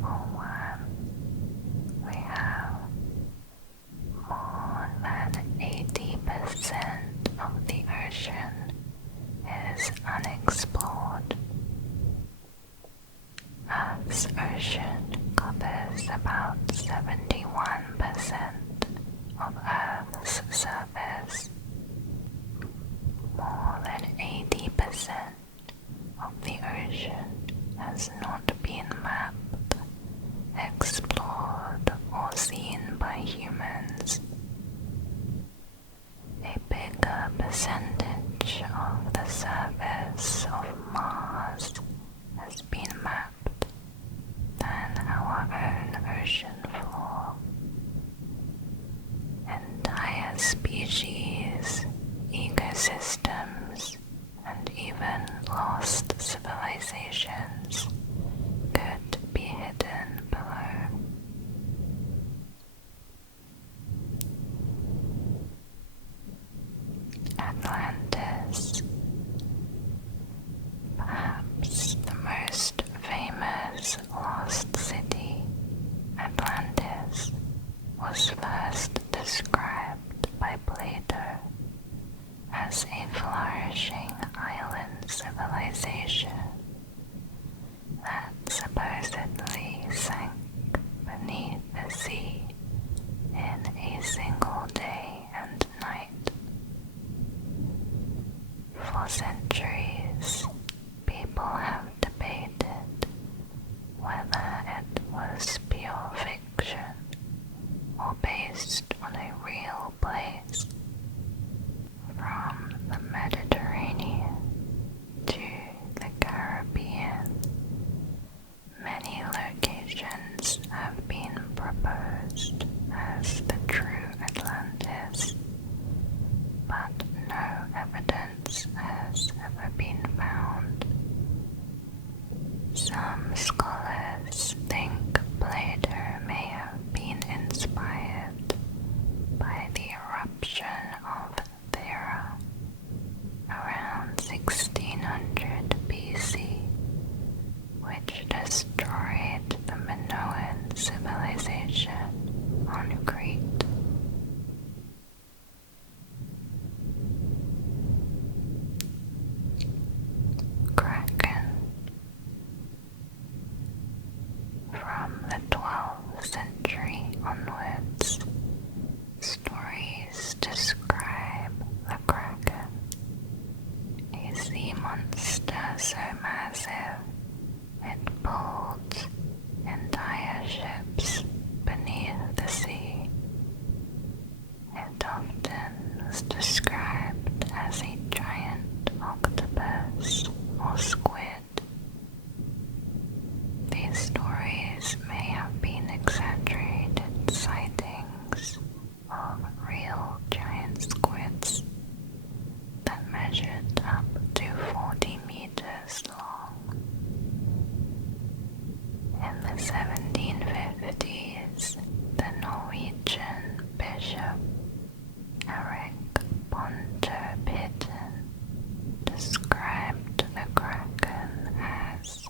miracle worm, we have more than 80% of the ocean is unexplored. Earth's ocean covers about 71% of Earth's surface. More than 80% of the ocean has not been mapped, explored, or seen by humans. A bigger percentage of the surface of Mars has been mapped than our own ocean floor. Entire species, ecosystems, and even lost civilizations could be hidden below. Atlantis. Perhaps the most famous lost city, Atlantis, was first described by Plato as a flourishing island civilization that supposedly sank beneath the sea in a single day and night. For centuries, people have debated whether it was pure fiction or based on a real place. From the Mediterranean to the Caribbean, many locations have been proposed as the true Atlantis, but no evidence has ever been found. Some scholars think Plato may have been inspired by the eruption of Thera around 1600 BC, which destroyed the Minoan civilization on Crete. Kraken. From the 12th century onwards, stories describe the Kraken, a sea monster so massive it pulled entire ships beneath the sea. It often was described as a giant octopus or squid. These stories may have been exaggerated sightings of real giant squids that measured up to 40 meters long. In the 1750s, the Norwegian bishop Erik Pontoppidan described the Kraken as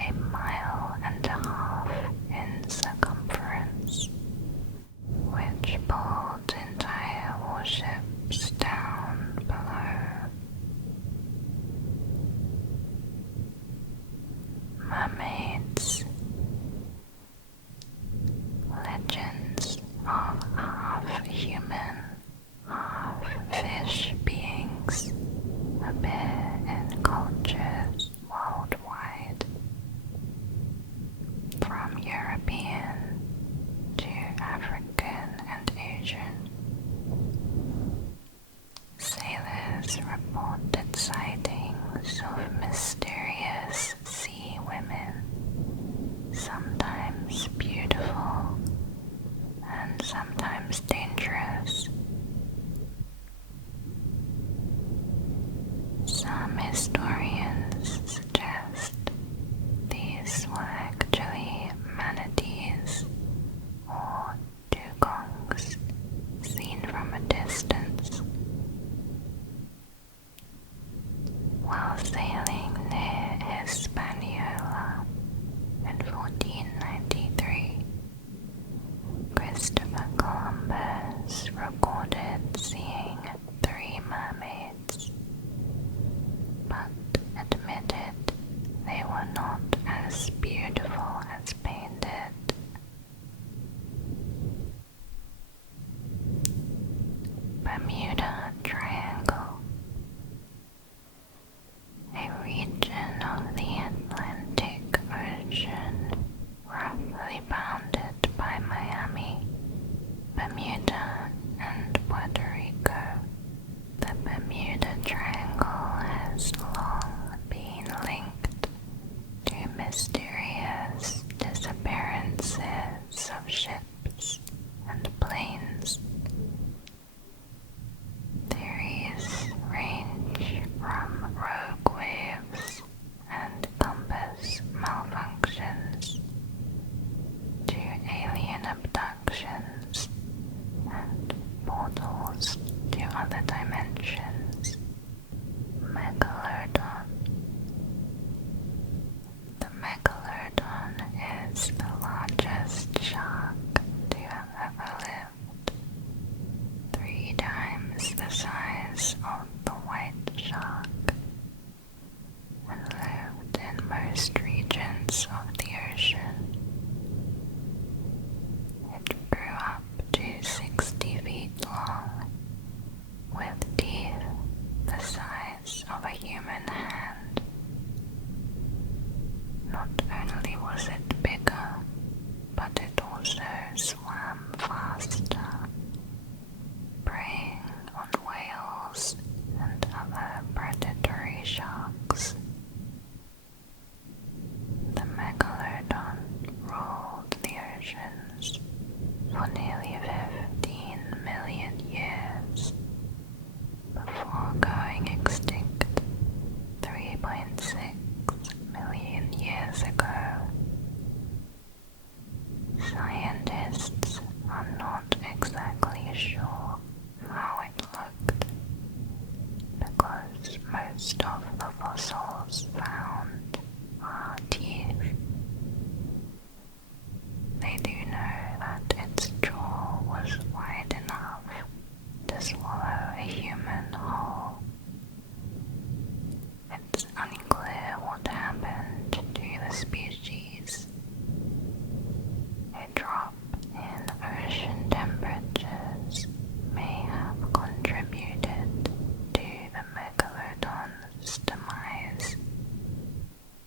a mile and a half in circumference, which pulled entire warships down below. Mermaids. Legends of half-human, half-fish beings appear in cultures worldwide, from European to African and Asian. Sailors reported sightings of mysterious sea women, sometimes beautiful and sometimes dangerous. Some historians suggest these were actually manatees or dugongs seen from a distance. While sailing near Hispaniola in 14 seeing 3 mermaids, but admitted they were not as beautiful as painted. Bermuda Triangle, a region of the Atlantic Ocean roughly bounded by Miami, Bermuda, and Puerto Rico. The Bermuda Triangle has long been linked to mysterious disappearances of ships and planes. Theories range from rogue waves and compass malfunctions to alien abductions and portals to other dimensions. Megalodon. The megalodon is the largest shark to have ever lived, 3 times the size of the white shark, and lived in most regions of the ocean. It grew up to 60 feet long, with teeth the size of a human hand. Not only was it bigger, but it also swam faster, preying on whales and other predatory sharks. The megalodon ruled the oceans for nearly 15 million years before going extinct 3.6 million years ago. Scientists are not exactly sure how it looked, because most of the fossils found are teeth. They do know that its jaw was wide enough to swallow a human whole. It's unclear what happened to the species. A drop in ocean temperatures may have contributed to the megalodon's demise,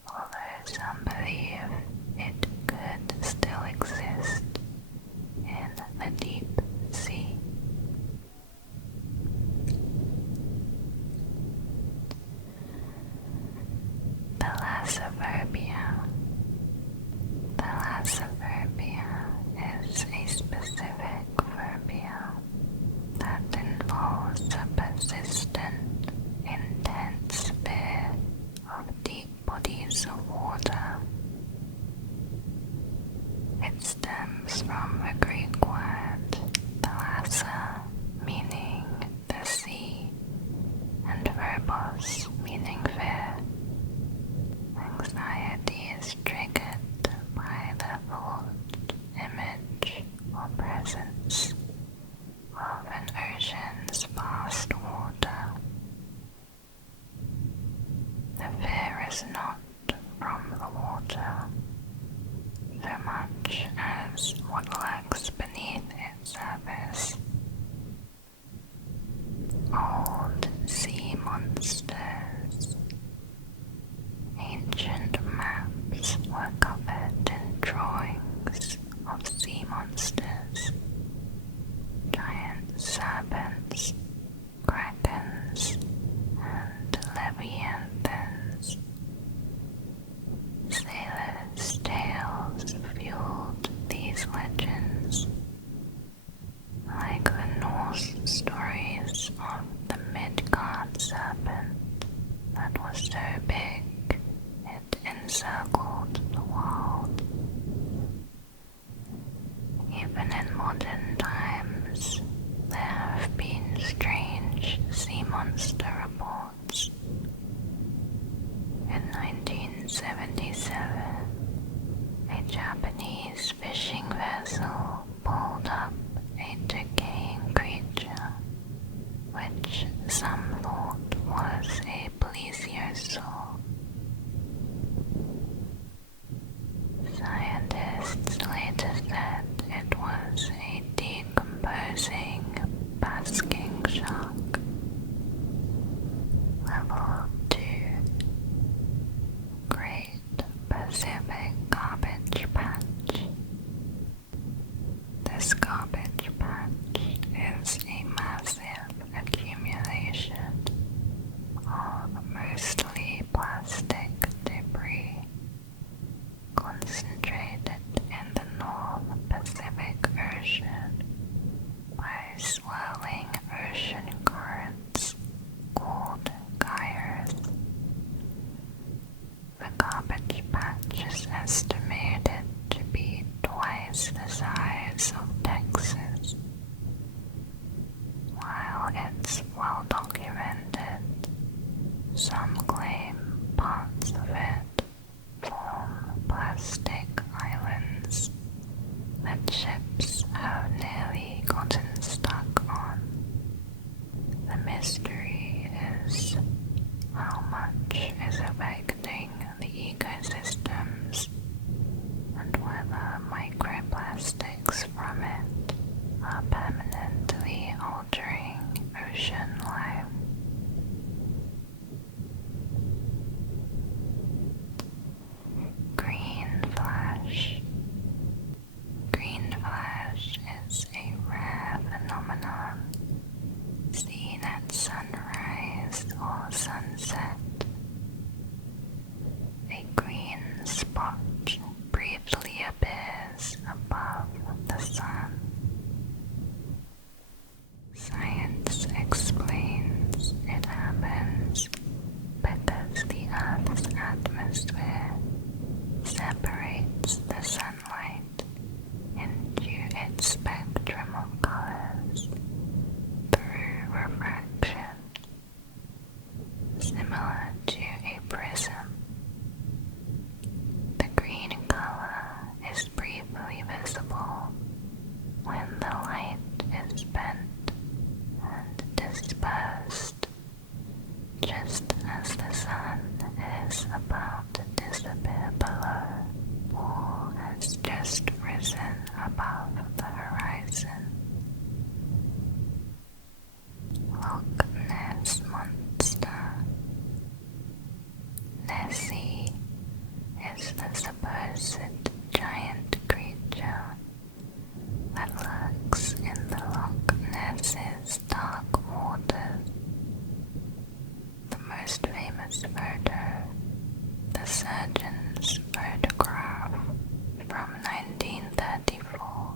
although some believe it could still exist in the deep sea. Thalassophobia. Thalassophobia is a specific phobia that involves a persistent, intense fear of deep bodies of water. It stems from the Greek word thalassa, meaning the sea, and phobos, meaning fear. Anxiety is triggered by the thought, image, or presence of an ocean's vast water. The fear is not from the water, so much as what lurks beneath its surface. Old sea monsters. Ancient maps were covered in drawings of sea monsters, giant serpents, krakens, and leviathans. Sailors' tales fueled these legends, like the Norse stories of the Midgard serpent that was so big it encircled the world. Even in modern times, there have been strange sea monster reports. In 1977, a Japanese fishing vessel pulled up a decaying creature plastics from it are permanently altering ocean life. Green flash. Green flash is a rare phenomenon seen at sunrise or sunset. A green spot briefly appears above the sun. Science explains it happens because the Earth's atmosphere separates the sunlight into its spectrum of colors through refraction, similar to a prism. The green color is briefly visible when the light is bent and dispersed, just as the sun is about to disappear below or has just risen above the horizon. Loch Ness Monster. Nessie is the supposed giant creature that lurks in the Loch Ness's dark waters. The most famous photo, the surgeon's photograph from 1934,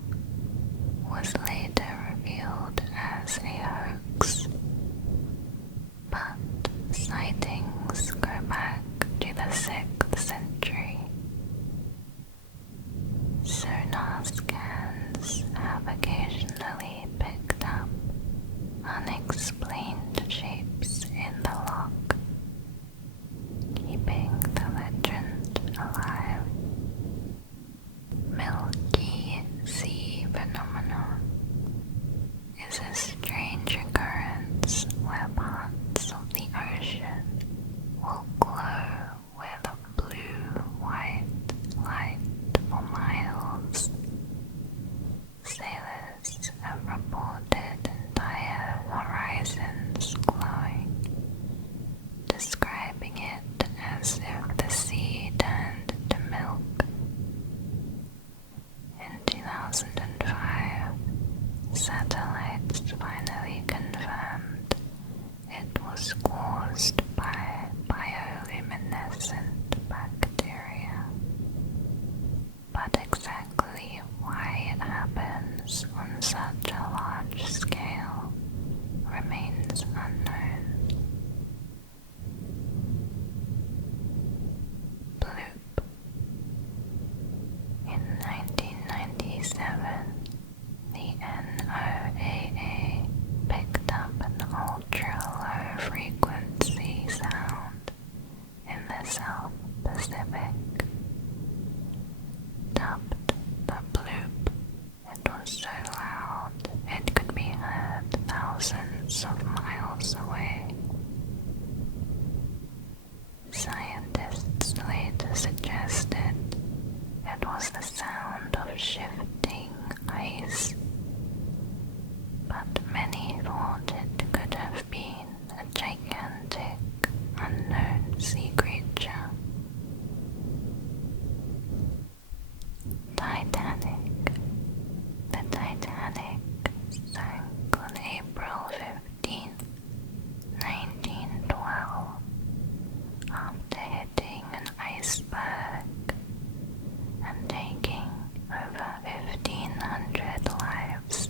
was later revealed as a hoax. But sightings go back to the 6th century. Sonar scans have occasionally picked up unexplained shapes in the loch, keeping the legend alive. Milky Sea phenomenon is a strange occurrence where parts of the ocean will glow with a blue-white light for miles. Sailors have reported entire horizons glowing, describing it as if the sea turned to milk. In 2005, satellites finally confirmed it was caused by bioluminescent bacteria. But exactly why it happens on such a large scale remains unknown. Bloop. In 1997, the NOAA picked up an ultra-low frequency sound in the South Pacific. Dubbed the bloop, it was so loud it could be heard thousands of miles away. Scientists later suggested it was the sound of shifting ice, but many thought it could have been a gigantic, unknown sea creature. Titanic. The Titanic sank on April 15, 1912, after hitting an iceberg and taking over 1,500 lives.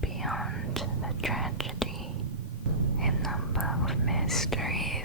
Beyond the tragedy, a number of mysteries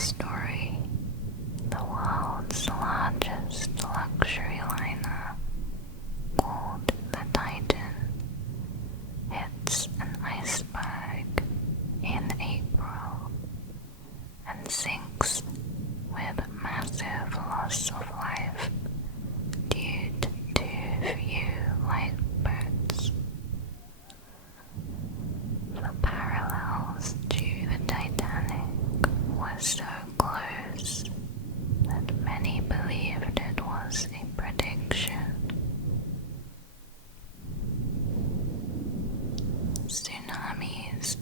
story, the world's largest luxury liner, called the Titan, hits an iceberg in April and sinks with massive loss of life due to too few lifeboats. The parallels to the Titanic were so close that many believed it was a prediction. Tsunamis.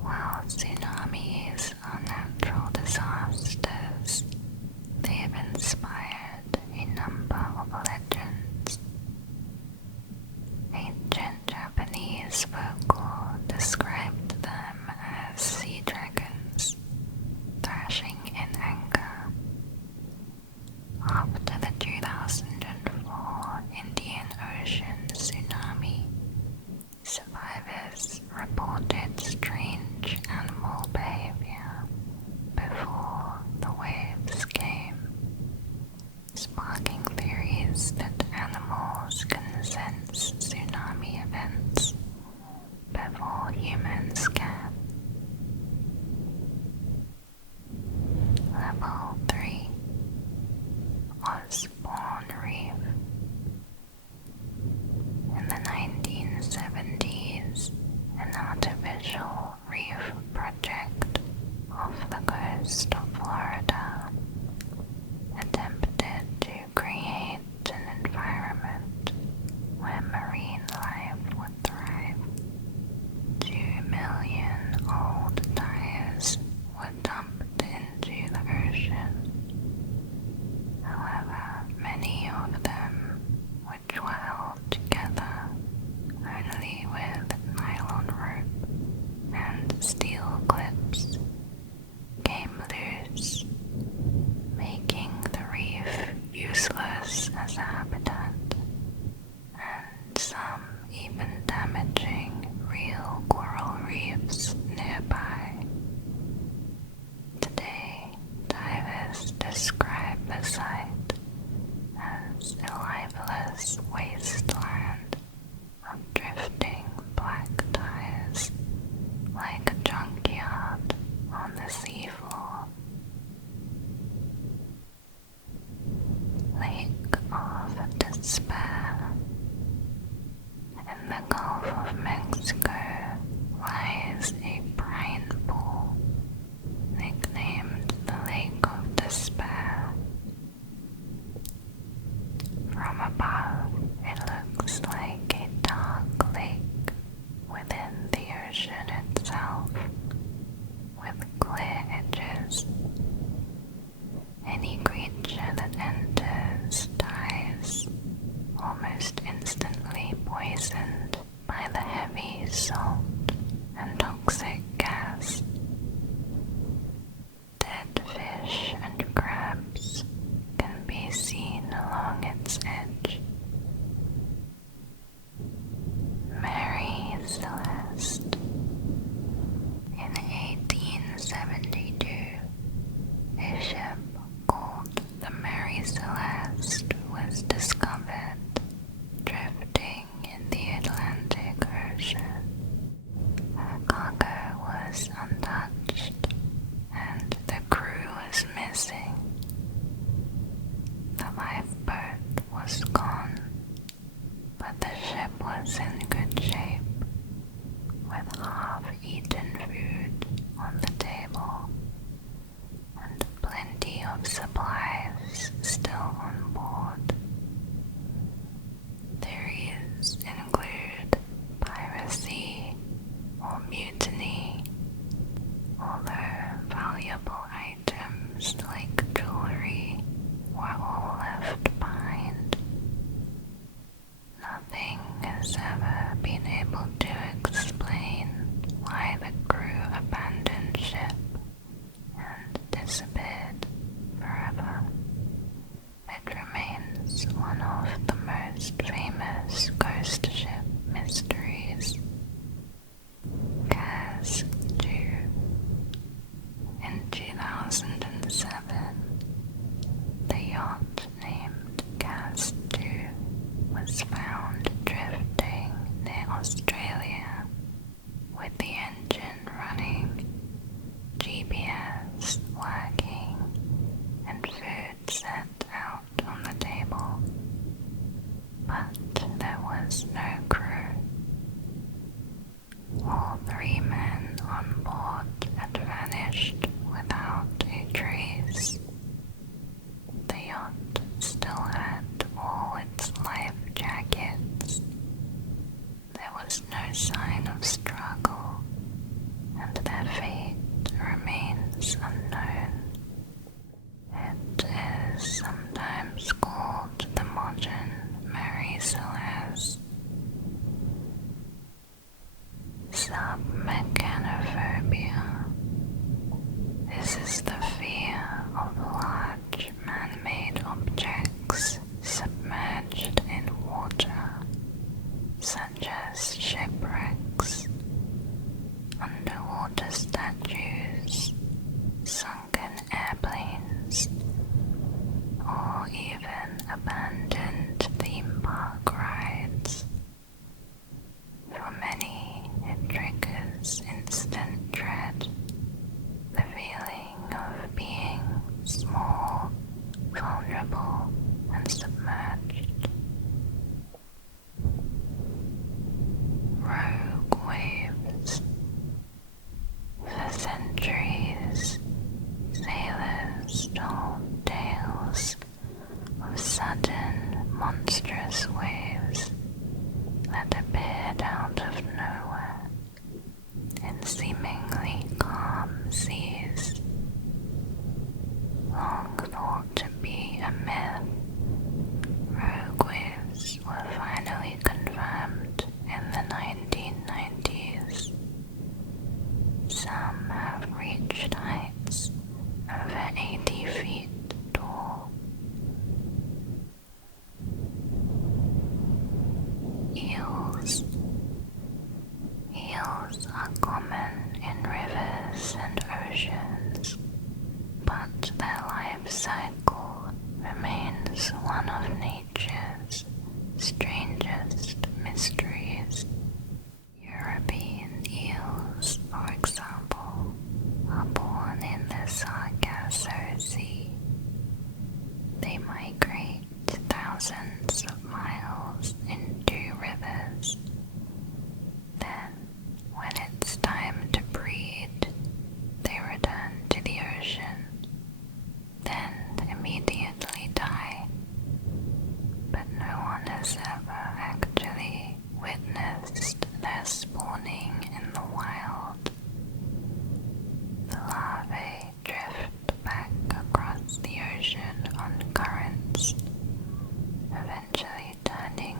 While tsunamis are natural disasters, they have inspired a number of legends. Ancient Japanese folklore described them as sea dragons thrashing in anger. After the 2004 Indian Ocean tsunami, survivors reported strange animal behavior before the waves came, sparking theories that animals can sense tsunami events before humans can. Level 3. Osborne Reef. In the 1970s, an artificial reef project off the coast of Florida attempted to create an environment where marine life would thrive. 2 million old tires were dumped into the ocean. However, many of them, which were held together only with nylon rope and steel clips, came loose, making the reef useless as a habitat, and some even damaging real coral reefs nearby. Today, divers describe the site as a lifeless wasteland of drifting black tires, like a junkyard on the seafloor. Lake of Despair. In the Gulf of Mexico lies a brine pool, nicknamed the Lake of Despair. From above, it looks like a dark lake within the ocean itself, with clear edges. Any creature that enters dies, almost instantly poisoned by the heavy salt and toxic gas. Dead fish and crabs can be seen along its edge. Mary Celeste. In 1872, a ship called the Mary Celeste was discovered drifting in the Atlantic Ocean. Her cargo was untouched, and the crew was missing. The lifeboat was gone, but the ship was in good shape, with half-eaten food on the table and plenty of supplies still on board. Theories include piracy or mutiny, although valuable items like jewelry were all left behind. Nothing has ever been able to explain why the crew abandoned ship and disappeared forever. It remains one of the most famous ghost ship mysteries. Cas 2. 2007, the yacht named Cas 2 was found drifting near Australia with the engine running, GPS working, and food set out on the table. But there was no crew. All 3 men on board had vanished without a trace. The yacht still had all its life jackets. There was no sign of struggle, and their fate remains unknown. It is sometimes called the modern Mary Celeste. Submechanophobia. This is the fear of large man-made objects submerged in water, such as shipwrecks, underwater statues, sunken airplanes, or even abandoned theme park rides. For many, it triggers instant dread, the feeling of being small, vulnerable, and submerged. Rogue waves. For centuries, sailors told tales of sudden, monstrous waves that appeared out of nowhere in seemingly calm seas. Long thought to be a myth, rogue waves were finally confirmed in the 1990s. Some have reached heights over 80 feet tall. Eels. Eels are common in rivers and oceans, but their life cycle remains one of nature's strangest mysteries. European eels, for example, are born in the Sargasso Sea. They migrate thousands of miles into rivers. Then, when it's time to breed, they return to the ocean, then immediately die. But no one has ever actually witnessed their spawning in the wild. The larvae drift back across the ocean on currents, eventually turning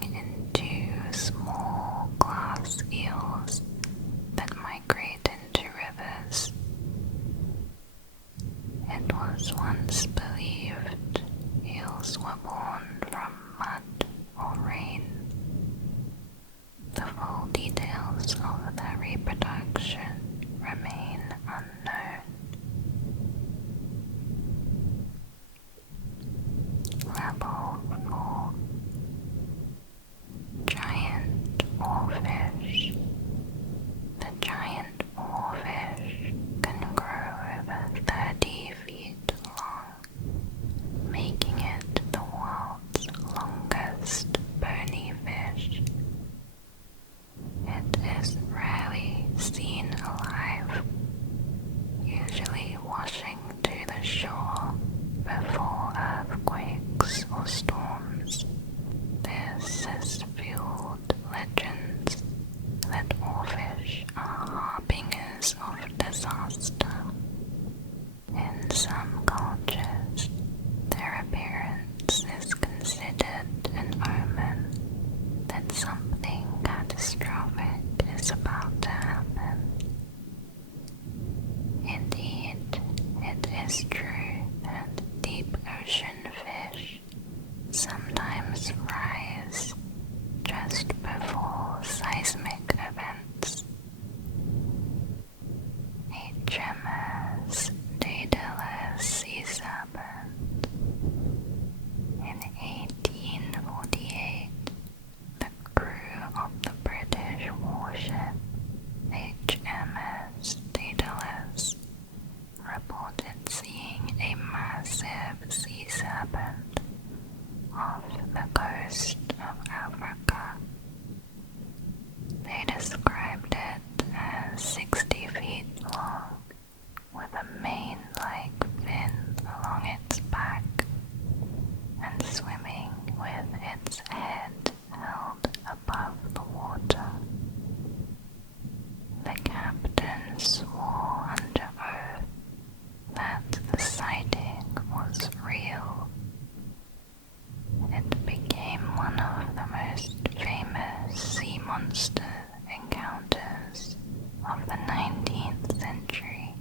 into small glass eels that migrate into rivers. It was once believed eels were born from mud or rain. The full details of their reproduction remain unknown. Level 4. Giant oarfish. The giant oarfish can grow over 30 feet long, making it the world's longest bony fish. It is rarely seen alive, usually washing to the shore before earthquakes or storms. This has fueled legends that oarfish are harbingers of disaster. In some cultures, their appearance is considered an omen that something catastrophic is about to happen. Indeed, it is true that deep ocean fish sometimes rise just before seismic events. HMS Daedalus massive sea serpent off the coast of Africa. They described it as 60 feet long, with a mane-like fin along its back, and swimming with its head held above the water. The captain swore under oath that the sighting was real. It became one of the most famous sea monster encounters of the 19th century.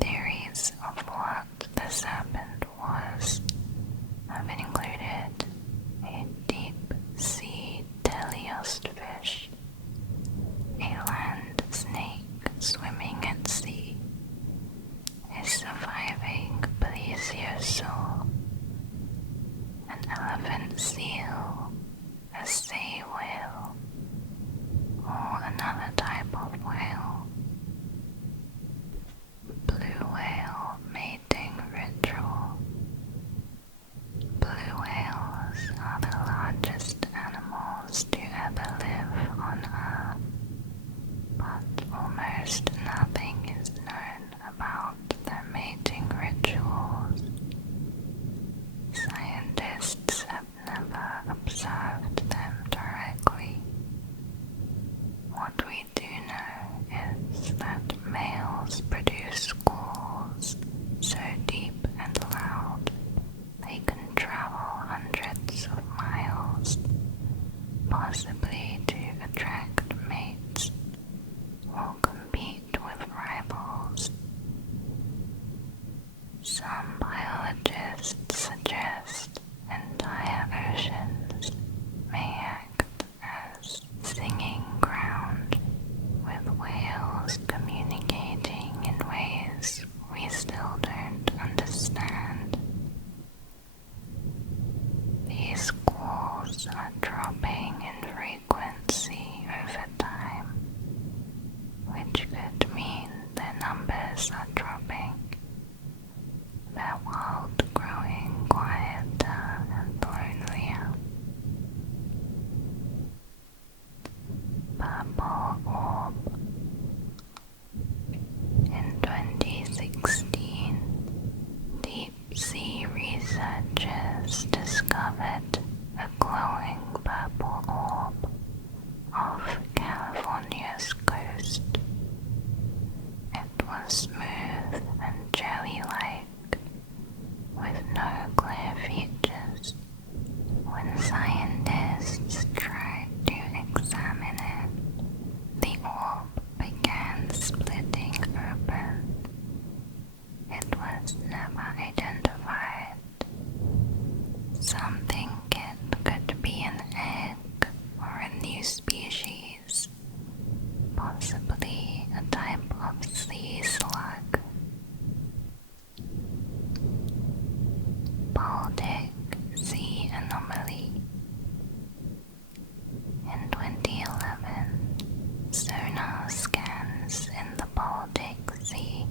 Theories of what the serpent was have included a deep-sea teleostfish, a land snake swimming at sea, a surviving plesiosaur, an elephant seal, a sei whale, or another type of whale. Blue whale mating ritual. Blue whales are the largest animals to ever live on Earth, but almost nothing is known about their mating rituals. Scientists have never observed them directly. What we do know is that males produce calls so deep and loud they can travel hundreds of miles, possibly to attract mates or compete with rivals. Some biologists suggest entire oceans may act as singing ground, with whales communicating in ways we still don't understand. These calls are dropping in frequency over time, which could mean their numbers are dropping, their world growing quieter and lonelier. Purple orb. In 2016, deep-sea researchers discovered a glowing purple orb off California's coast. It was smooth and jelly-like, with no clear features. When scientists tried to examine it, the orb began splitting open. It was never identified. Some think it could be an egg or a new species, possibly a type of sea slug. Baltic Sea Anomaly. In 2011, sonar scans in the Baltic Sea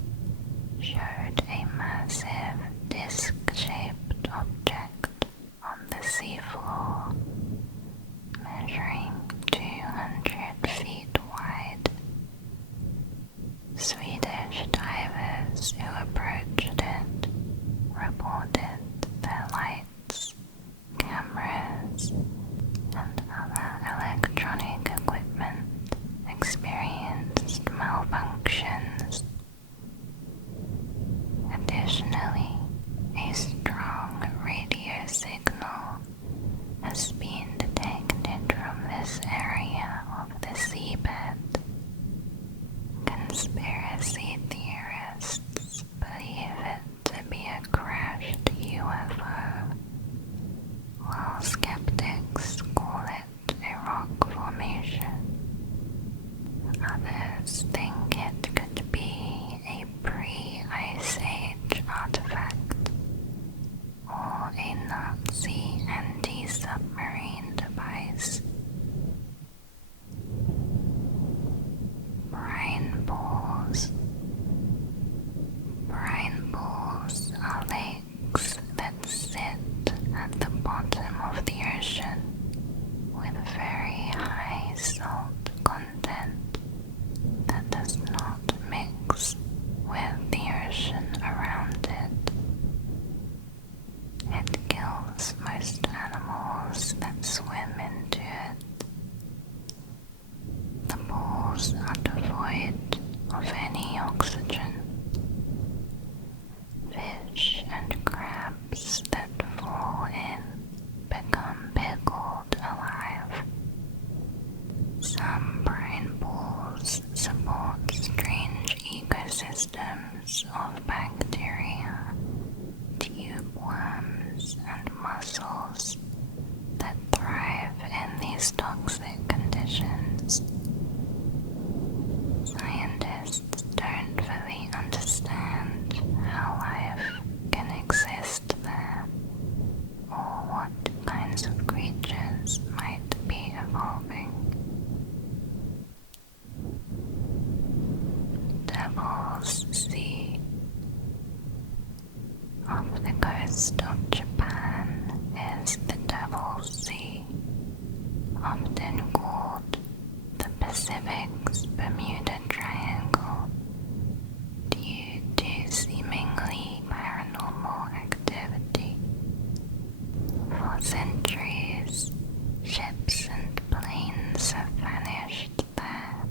showed a massive disc-shaped object on the seafloor, measuring 200 feet wide. Swedish divers who approached it reported their lights, cameras, and other electronic equipment experienced malfunctions. Additionally, a strong radio signal has been detected from this area of the seabed. Conspiracy theorists believe it to be a crashed UFO, while skeptics call it a rock formation. Others think it could be a pre-Ice Age artifact. millions of bacteria, tube worms, and mussels that thrive in these toxic conditions. Scientists don't fully understand how life can exist there, or what kinds of creatures might be evolving. Devil's Sea. Off the coast of Japan is the Devil's Sea, often called the Pacific's Bermuda Triangle, due to seemingly paranormal activity. For centuries, ships and planes have vanished there,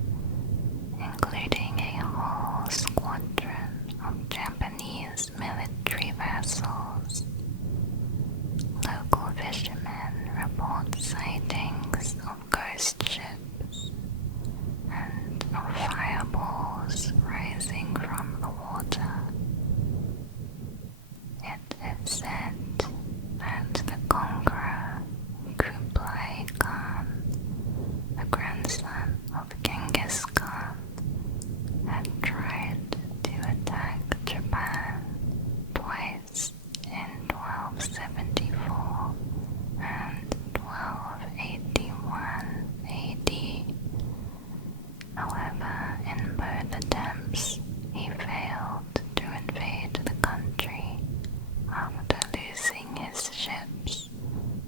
including a whole squadron of Japanese military vessels. Local fishermen report sightings of ghost ships and of fireballs rising from the water. It is said that the conqueror Kublai Khan, the grandson of Genghis Khan, had tried to attack Japan twice in 1274 and 1281 AD. However, in both attempts, he failed to invade the country after losing his ships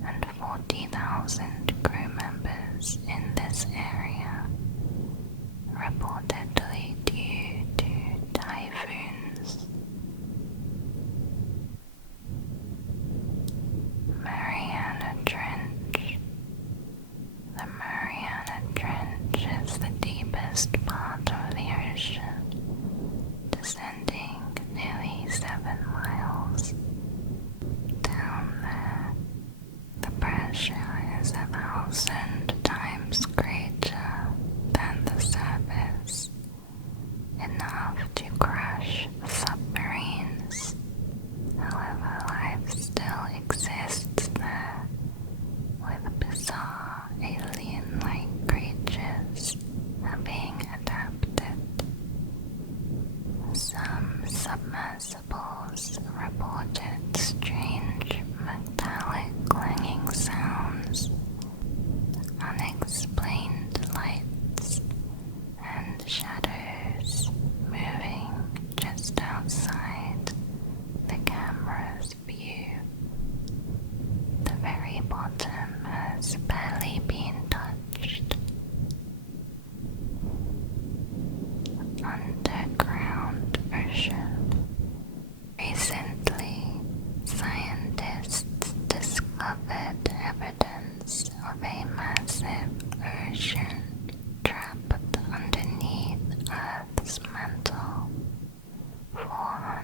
and 40,000 crew members in this area, reportedly due to typhoons. Mariana Trench. The Mariana Trench is the deepest part of the ocean, descending nearly 7 miles. Down there, the pressure is 1,000 times greater than the surface, enough to crush submarines. However, life still exists there, with bizarre alien-like creatures having adapted. Some submersibles reported strange metallic clanging sounds, unexplained lights, and shadows moving just outside the camera's view. The very bottom has barely been touched. Underground ocean. Recently, scientists discovered evidence of a massive ocean trapped underneath Earth's mantle, 400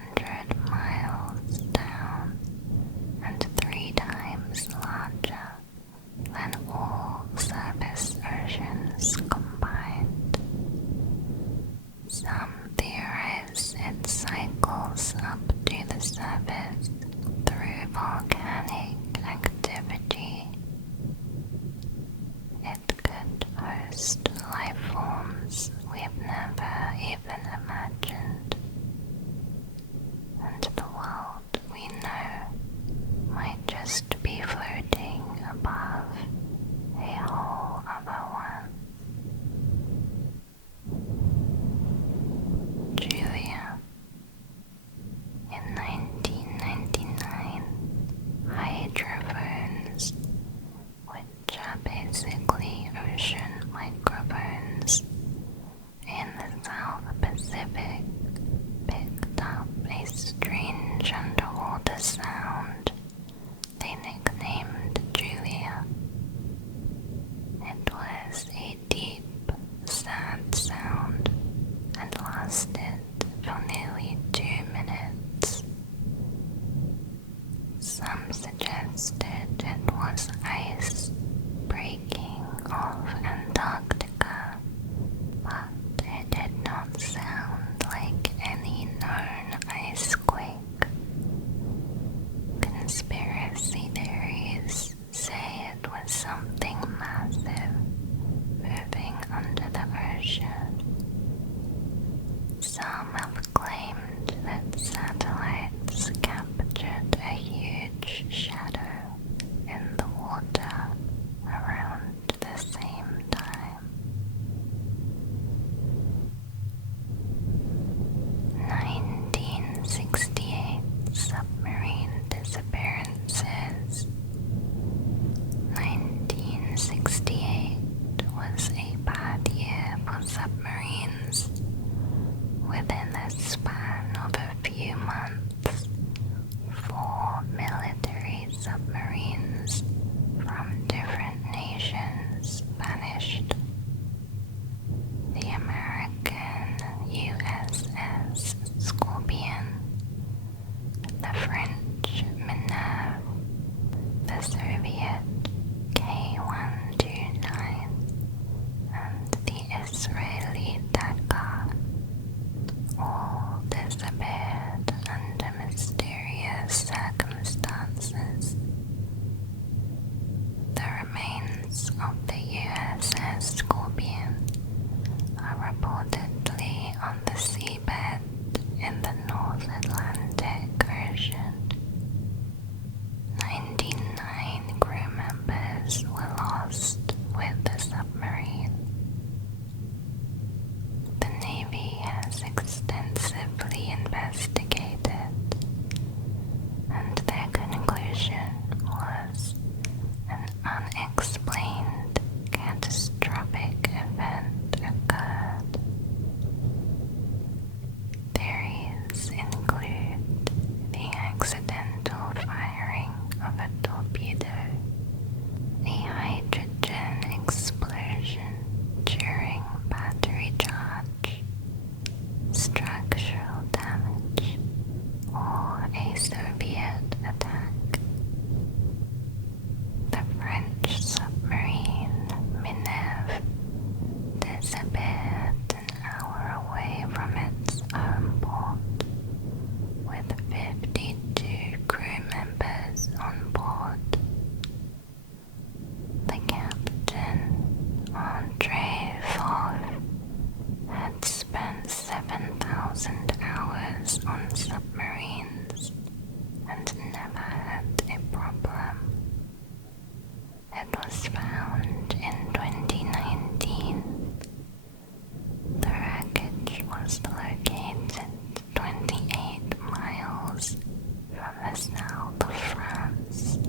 from the south of France,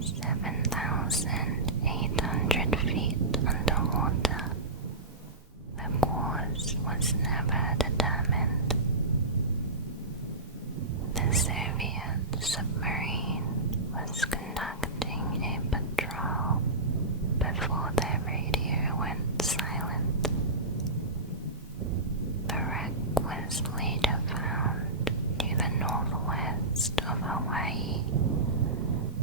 7,800 feet underwater. The cause was never determined. The Soviet submarine was conducting a patrol before their radio went silent. The wreck was later found to the northwest of Hawaii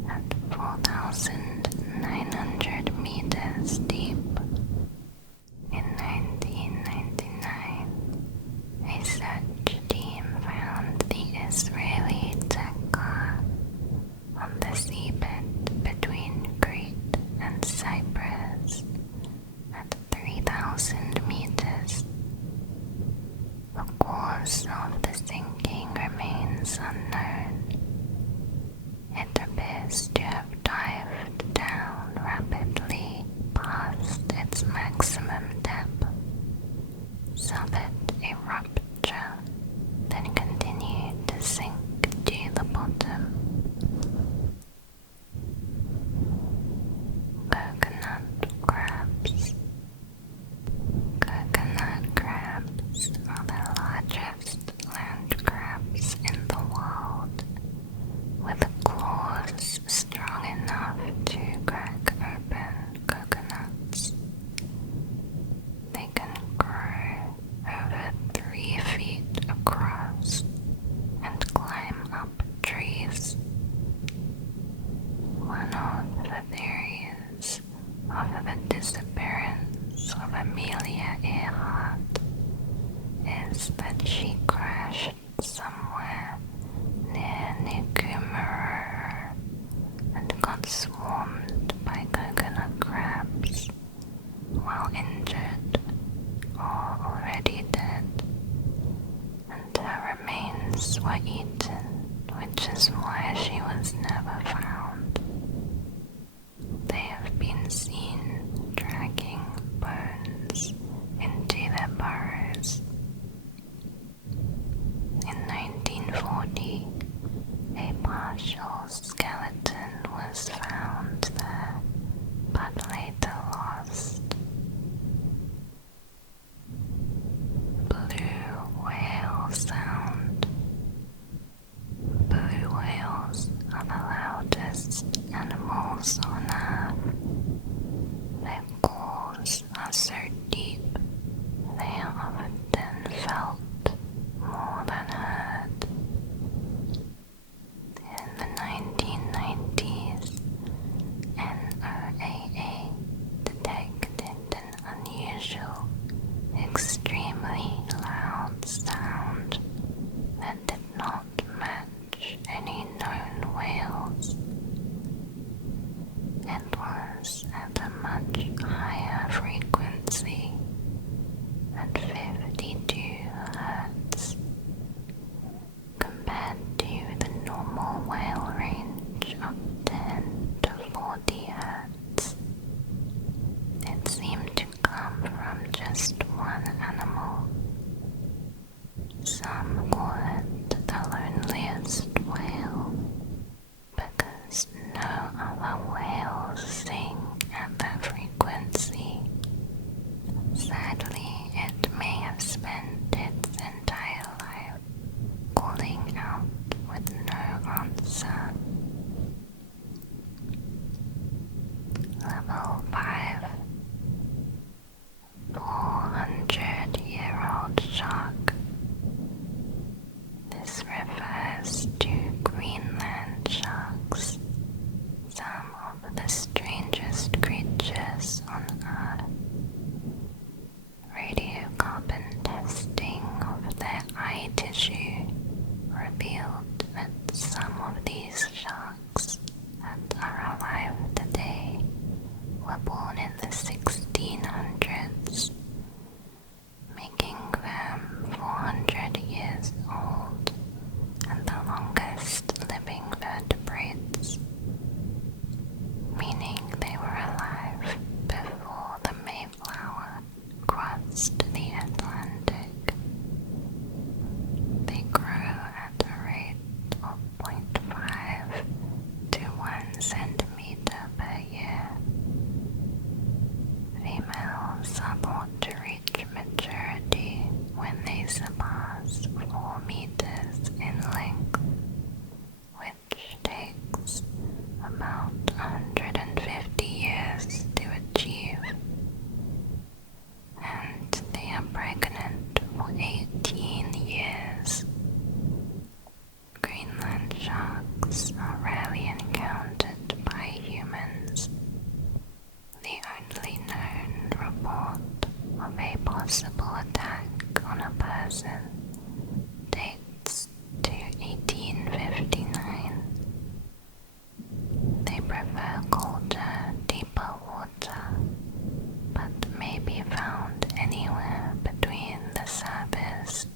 at 4,900 meters deep. In 1999, a search team found the Israeli tech car on the seabed between Crete and Cyprus at 3,000 meters. The cause of the sinking remains unknown. It appears to have dived down rapidly past its maximum depth, suffered a rupture, then continued to sink to the bottom. Coconut crabs. Coconut crabs are the largest land crabs in the world, with claws strong enough to crack open coconuts. They can grow over 3 feet across and climb up trees. One of the theories of the disappearance of Amelia Earhart is that she crashed somewhere near Nikumaro and got swarmed by coconut crabs while injured or already dead, and her remains were eaten, which is why she was never found. They have been seen dragging bones into their burrows. In 1940, a partial skeleton was found there, but later lost. Blue whale sound. Blue whales are the loudest animals on Earth. Their calls are so deep they are often felt more than heard. In the 1990s, NOAA detected an unusual, extremely loud sound that did not match any known whales. It was at a much higher frequency, at 52 Hz, compared to the normal whale range of 10 to 40 Hz. It seemed to come from just one animal. Some call it the loneliest whale, because no other whales sing at that frequency. Sadly, it may have spent its entire life calling out with no answer. Level 5. 400-year-old shark. This refers to Greenland sharks, some of the strangest creatures on Earth. Radiocarbon testing of their eye tissue revealed that some of these sharks that are alive today were born in the 1600s, making them 400 years old and the longest living vertebrates, meaning they were alive before the Mayflower crossed the Atlantic. They grow at a rate of sharks are rarely encountered by humans. The only known report of a possible attack on a person dates to 1859. They prefer colder, deeper water, but may be found anywhere between the surface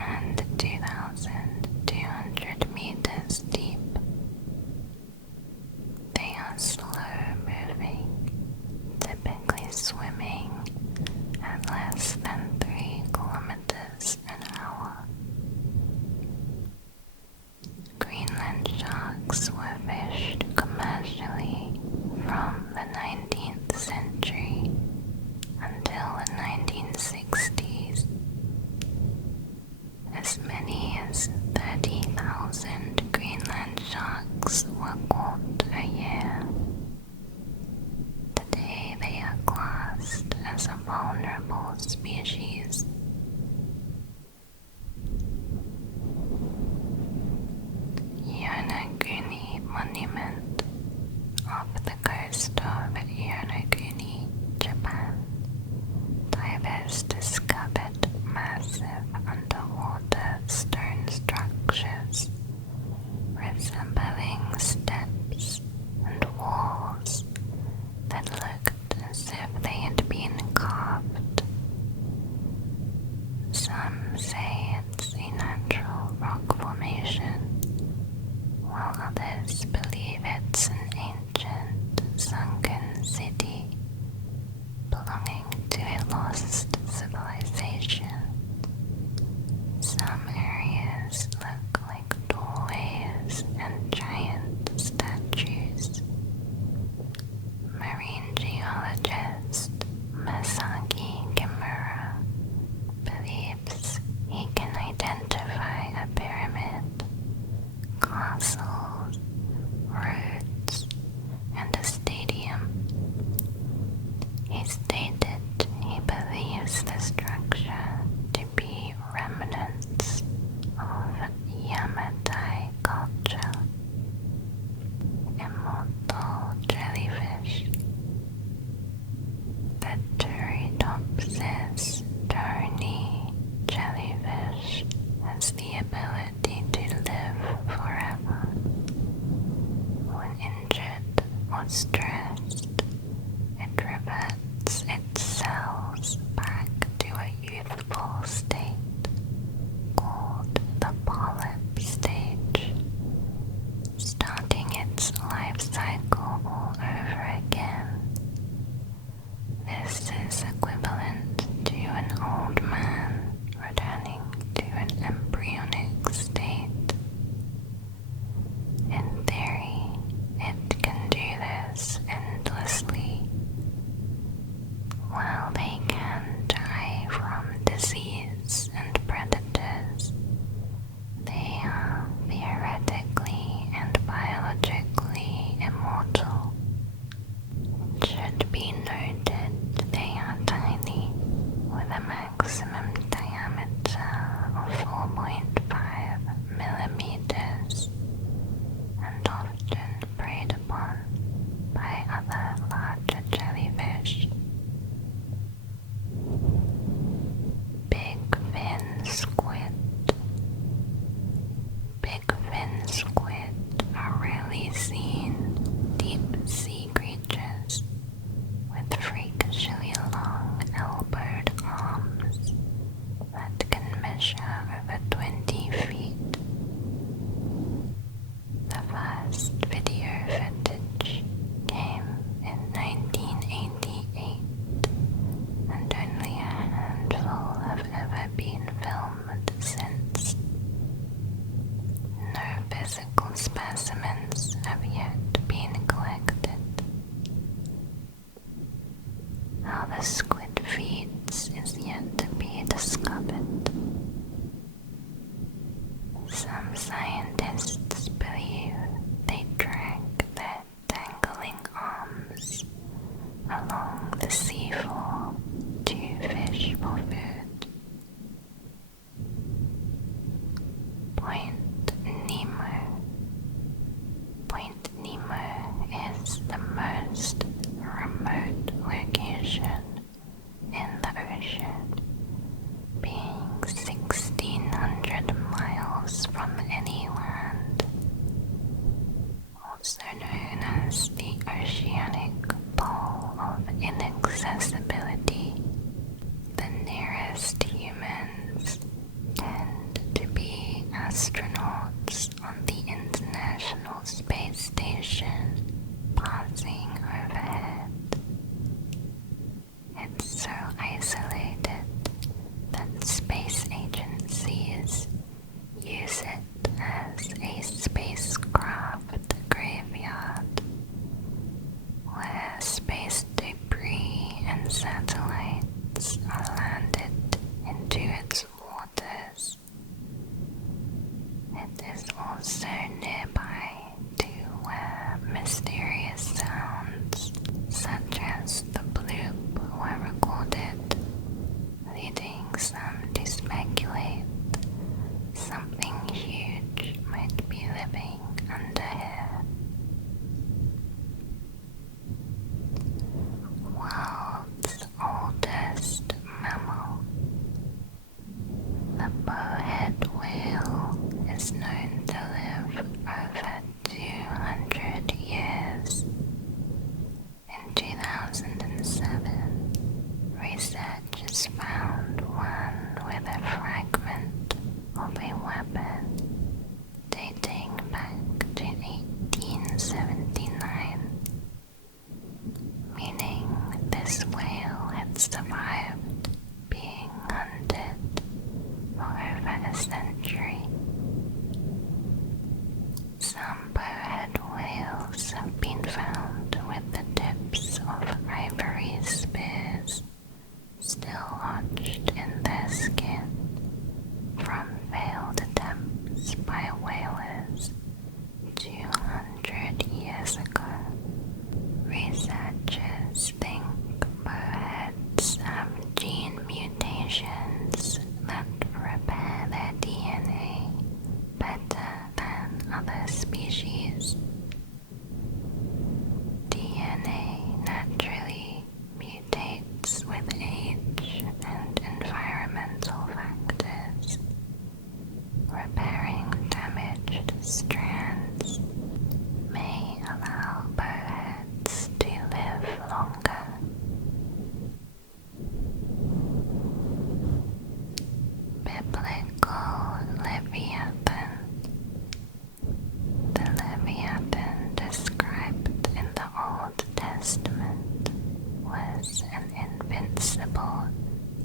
and 2,200 meters deep. They are slow-moving, typically swimming at less than 3 kilometers an hour. Greenland sharks were fished commercially from the 19th century until the 1960s. As many as 30,000 Greenland sharks were caught a year. Today they are classed as a vulnerable species. Yonaguni Monument off the coast of Yonaguni, Japan. Divers discovered massive underwater stone structures resembling steps and walls that looked as if they had been carved. Some say it's a natural rock formation, while others believe it's an ancient sunken city belonging to a lost civilization. Some areas look like doorways and giant statues. Marine geologist Masaki Kimura believes he can identify a pyramid, castles, roads, and a stadium. He stated he believes the structure to be remnants of Yamatai culture. Immortal jellyfish. The Turritopsis turni jellyfish has the ability to live forever. When injured or stressed, it reverts its cells back to a youthful state called the polyp stage, starting its life cycle all over again. This is equivalent to an old man returning to an embryonic state. In theory, it can do this endlessly. While they can die from disease and predators, they are theoretically and biologically immortal. It should be noted they are tiny, with a maximum diameter of 4.5 millimeters, and often preyed upon by other larger jellyfish. Big fin squid. Big fin squid are rarely seen deep-sea creatures with freakishly long elbowed arms that can measure over 20 feet. The first video footage came in 1988, and only a handful have ever been filmed since. No physical specimens have yet been collected. How the squid feeds is yet to be discovered. Some scientists believe they drag their dangling arms along the seafloor to fish for food. Point Nemo. astronauts on the International Space Station passing overhead. It's so isolated that space agencies use it as a spacecraft graveyard, where space debris and satellites are landed into its waters. It is also nearby to where mysterious sounds such as the bloop were recorded, leading some to speculate something huge might be living under here. World's oldest mammal. The bowhead whale is known to live over 200 years. In 2007, researchers found one with a fragment of a weapon dating back to 1879, meaning this whale had survived being hunted for over a century. Some bowhead whales have been found with the tips of ivory spears still lodged in their skin from failed attempts by whalers 200 years ago. Researchers think bowheads have gene mutations that repair their DNA better than other species. DNA naturally mutates with age and environmental factors. Repairing damaged strands may allow bowheads to live longer. Biblical Leviathan. The Leviathan described in the Old Testament was an invincible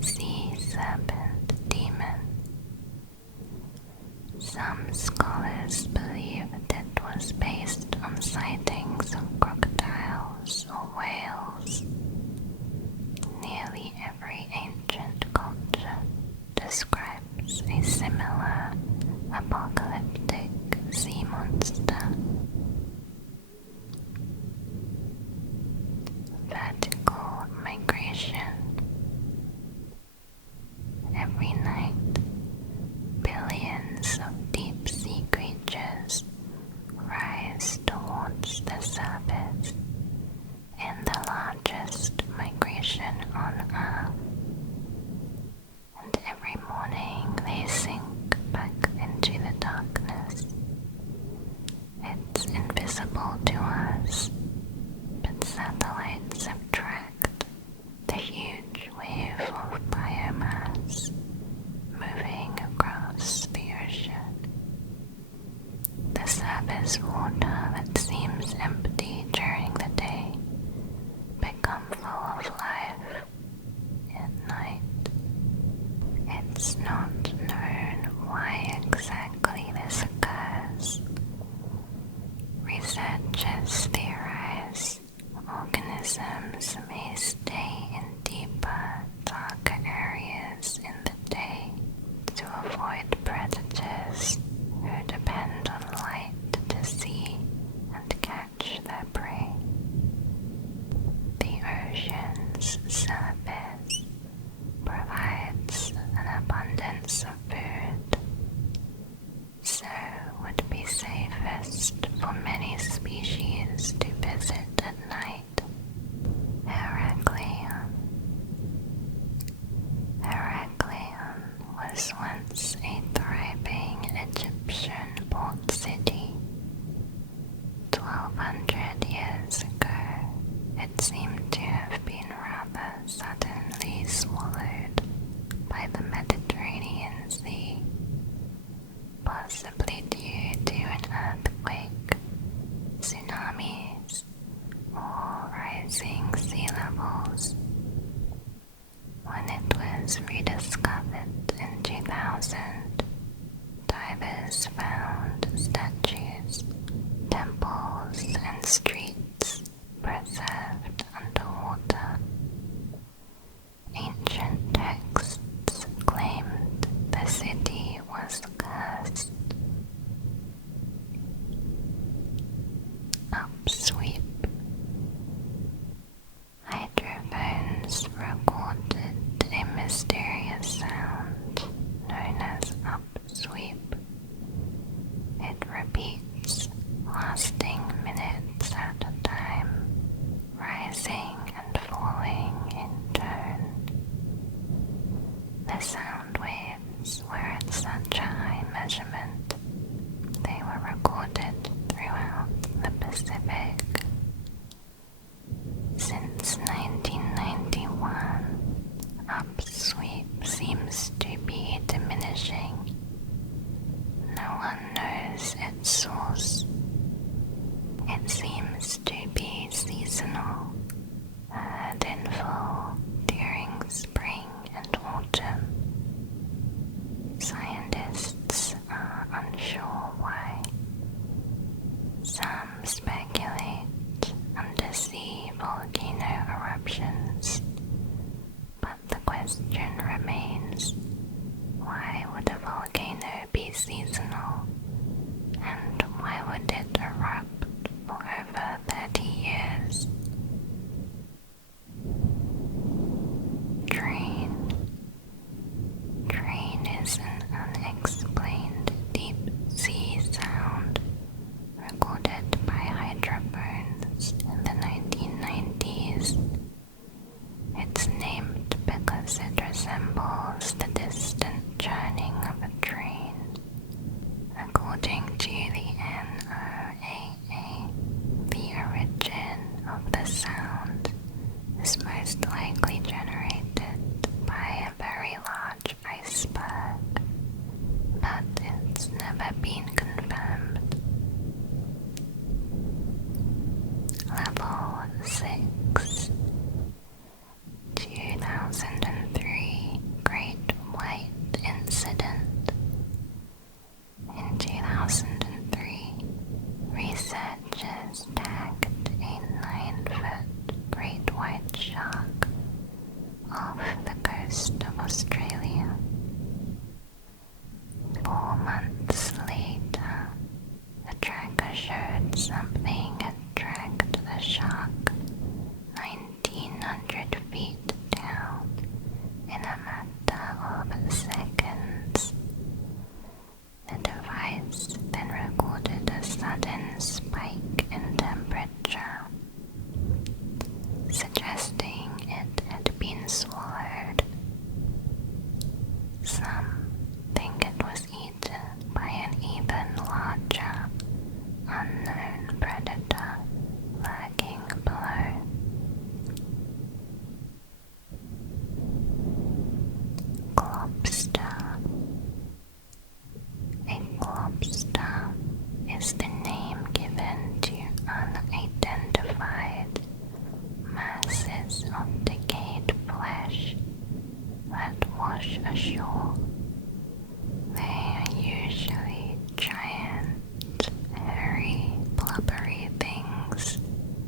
sea serpent demon. Some scholars believe it was based on sightings of crocodiles or whales. Nearly every ancient culture describes a similar apocalyptic sea monster. Vertical migration. Every night, billions of deep-sea creatures rise towards the surface in the largest migration on Earth. And every morning they sink back into the darkness. It's invisible to us, but satellites have tracked the huge wave of biomass moving across the ocean. The surface water that seems empty during the day becomes full of life at night. It's not known why exactly this occurs. Researchers theorize organisms may stay in deeper, darker areas in the day to avoid predators who depend on light to see and catch their prey. The ocean's surface provides an abundance of food, so would be safest for many species to visit at night. Heracleion. Heracleion was once a thriving Egyptian port city. 1200 years ago, it seemed to have been rather suddenly swallowed by the Mediterranean Sea, possibly simply due to an earthquake, tsunamis, or rising sea levels. When it was rediscovered in 2000, divers found statues, temples, and streets preserved underwater. Ancient texts claimed the city was cursed. Upsweep. Hydrophones recorded a mysterious sound known as upsweep. It repeats, lasting minutes at a time, rising and falling in tone. The sound waves were at such a high measurement they were recorded throughout the Pacific. Since 1991, upsweep seems to be diminishing. No one knows its source. It seems to be seasonal, heard in full during spring and autumn. Scientists are unsure why. Some speculate undersea volcano eruptions, but the question remains, why would a volcano be seasonal, and why would it erupt for over 30 years? Drain. Drain is an unexplained deep-sea sound recorded by hydrophones in the 1990s. It's named because it resembles the distant churning of a train. According to the NOAA, the origin of the sound is most likely generated by a very large iceberg, but it's never been confirmed. Level 6. 2003 Great White Incident. In 2003, researchers tagged a 9-foot great white shark off the coast of Australia. 4 months later, the tracker showed something had dragged the shark 1,900 feet down in a matter of seconds. The device then recorded a sudden spike in temperature, suggesting it had been swallowed. Some think it was eaten by an even larger, unknown predator lurking below. Globster. A globster is the name given to unidentified masses of decayed flesh that wash ashore. They are usually giant, hairy, blubbery things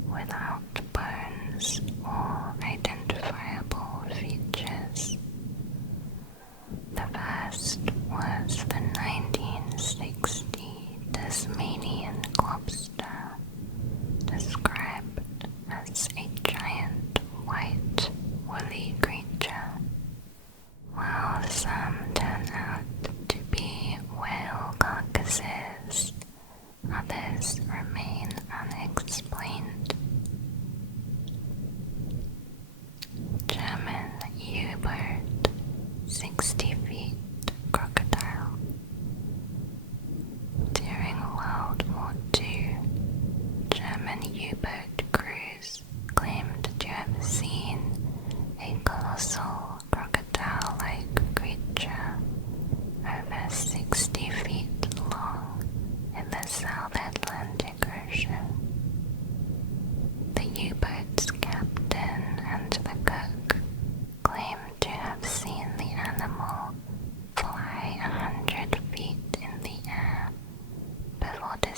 without bones or identifiable features. The first was the 1960 Tasmanian lobster, described as a giant white woolly creature. While some turn out to be whale carcasses, others remain unexplained. German U-boat, 60 feet crocodile. During World War II, German U-boat crews claimed to have seen a colossal crocodile-like creature over 60 feet long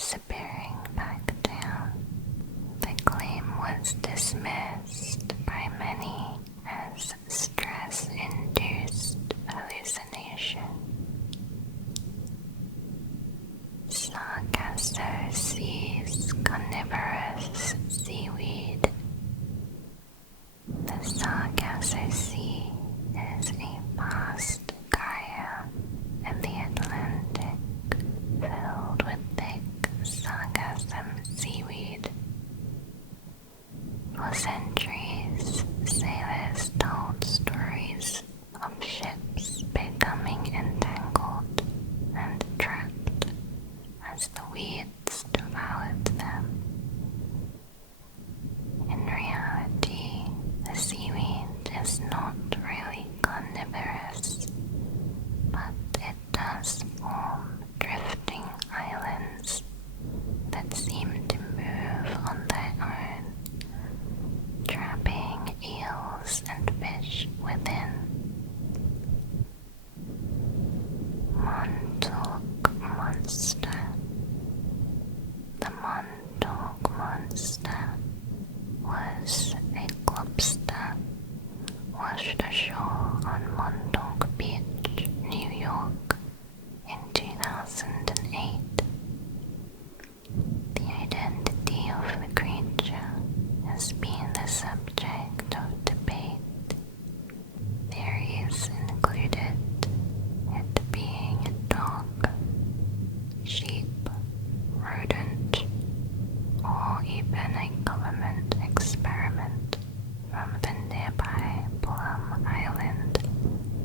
disappearing back down. The claim was dismissed by many as stress-induced hallucination. Sargasso Sea's carnivorous seaweed. The Sargasso Sea is a vast gyre in the Atlantic filled with thick sargassum seaweed. For centuries, sailors told stories of ships becoming entangled and trapped as the weeds devoured them. In reality, the seaweed is not really carnivorous, but it does form drifting islands that seem to move on their own, trapping eels and fish within. Montauk Monster. The Montauk Monster was a lobster washed ashore on Montauk Beach, New York, in 2008. The identity of the creature has been the subject of debate. Theories included it being a dog, sheep, rodent, or even a government experiment from the nearby Plum Island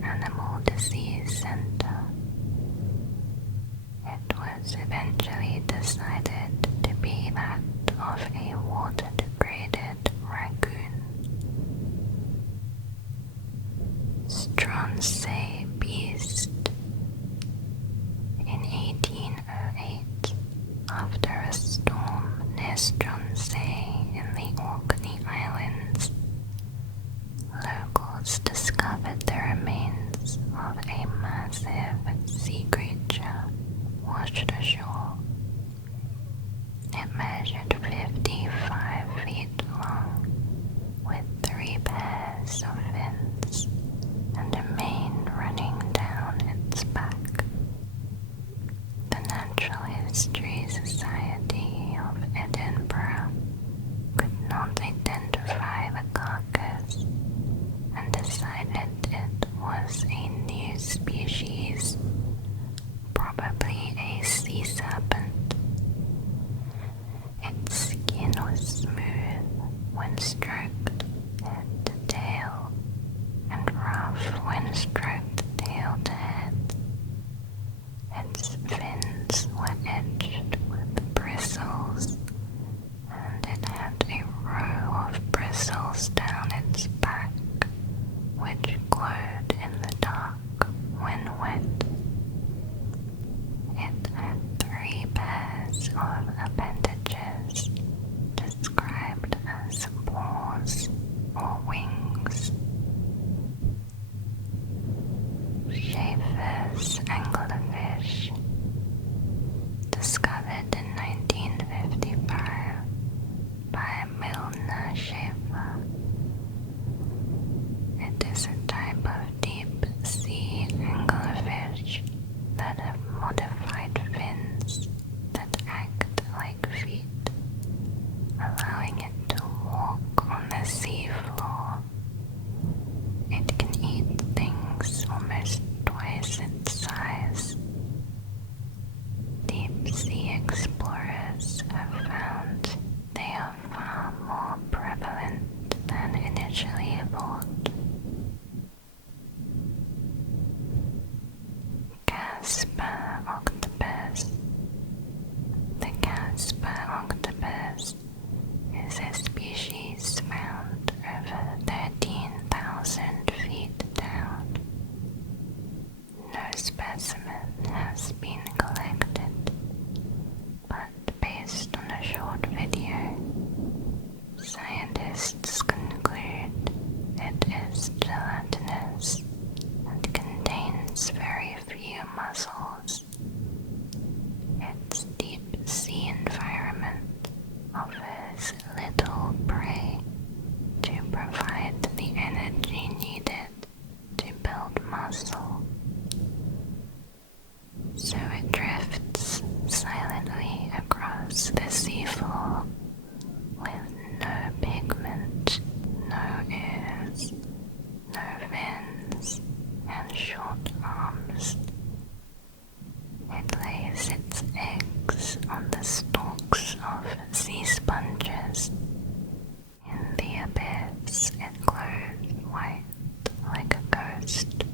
Animal Disease Center. It was eventually decided to be that of a water-degraded raccoon. Stronsay Beast. In 1808, after a storm near Stronsay in the Orkney Islands, locals discovered the remains of a massive sea creature washed ashore. It measured 55 feet long, with 3 pairs of fins and a mane running down its back. The Natural History Society of Edinburgh could not identify the carcass and decided it was a new species, probably a sea serpent. Its skin was smooth when stroked head to tail, and rough when stroked tail to head. Its fins were edged with bristles covers the seafloor with no pigment, no ears, no fins, and short arms. It lays its eggs on the stalks of sea sponges. In the abyss, it glows white like a ghost.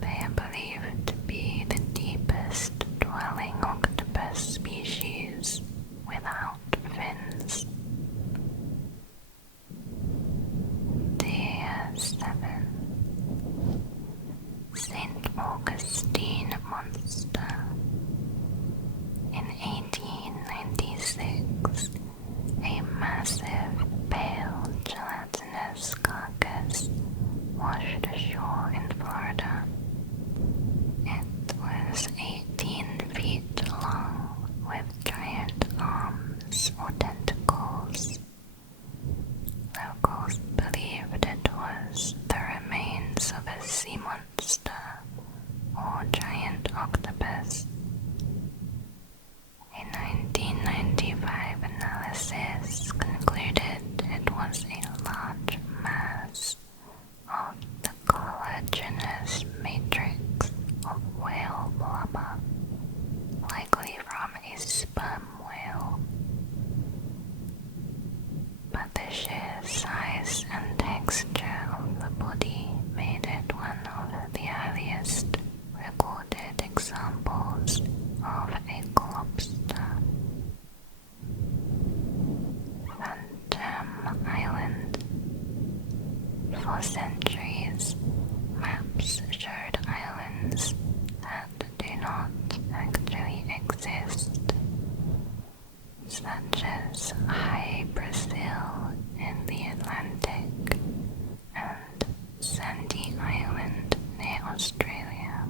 They are believed to be the deepest dwelling octopus species without fins. Tier 7. St. Augustine monster. In 1896, a massive, pale, gelatinous carcass washed ashore in Florida. It was 18 feet long with giant arms or tentacles. Locals believed it was the remains of a sea monster or giant octopus. A 1995 analysis concluded it was a large mass of the collagenous matrix of whale blubber, likely from a sperm whale. But the sheer size and texture of the body made it one of the earliest recorded examples of a lobster. Phantom Island. For centuries, maps showed islands that do not actually exist, such as High Brazil in the Atlantic and Sandy Island near Australia.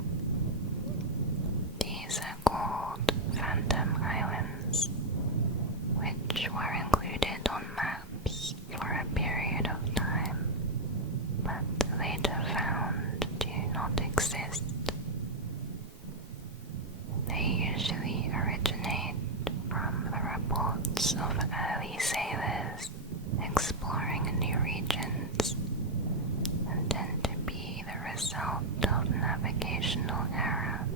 These are called Phantom Islands, which were included on maps for a period of time, but later found do not exist. They usually originate from the reports of early sailors exploring new regions and tend to be the result of navigational error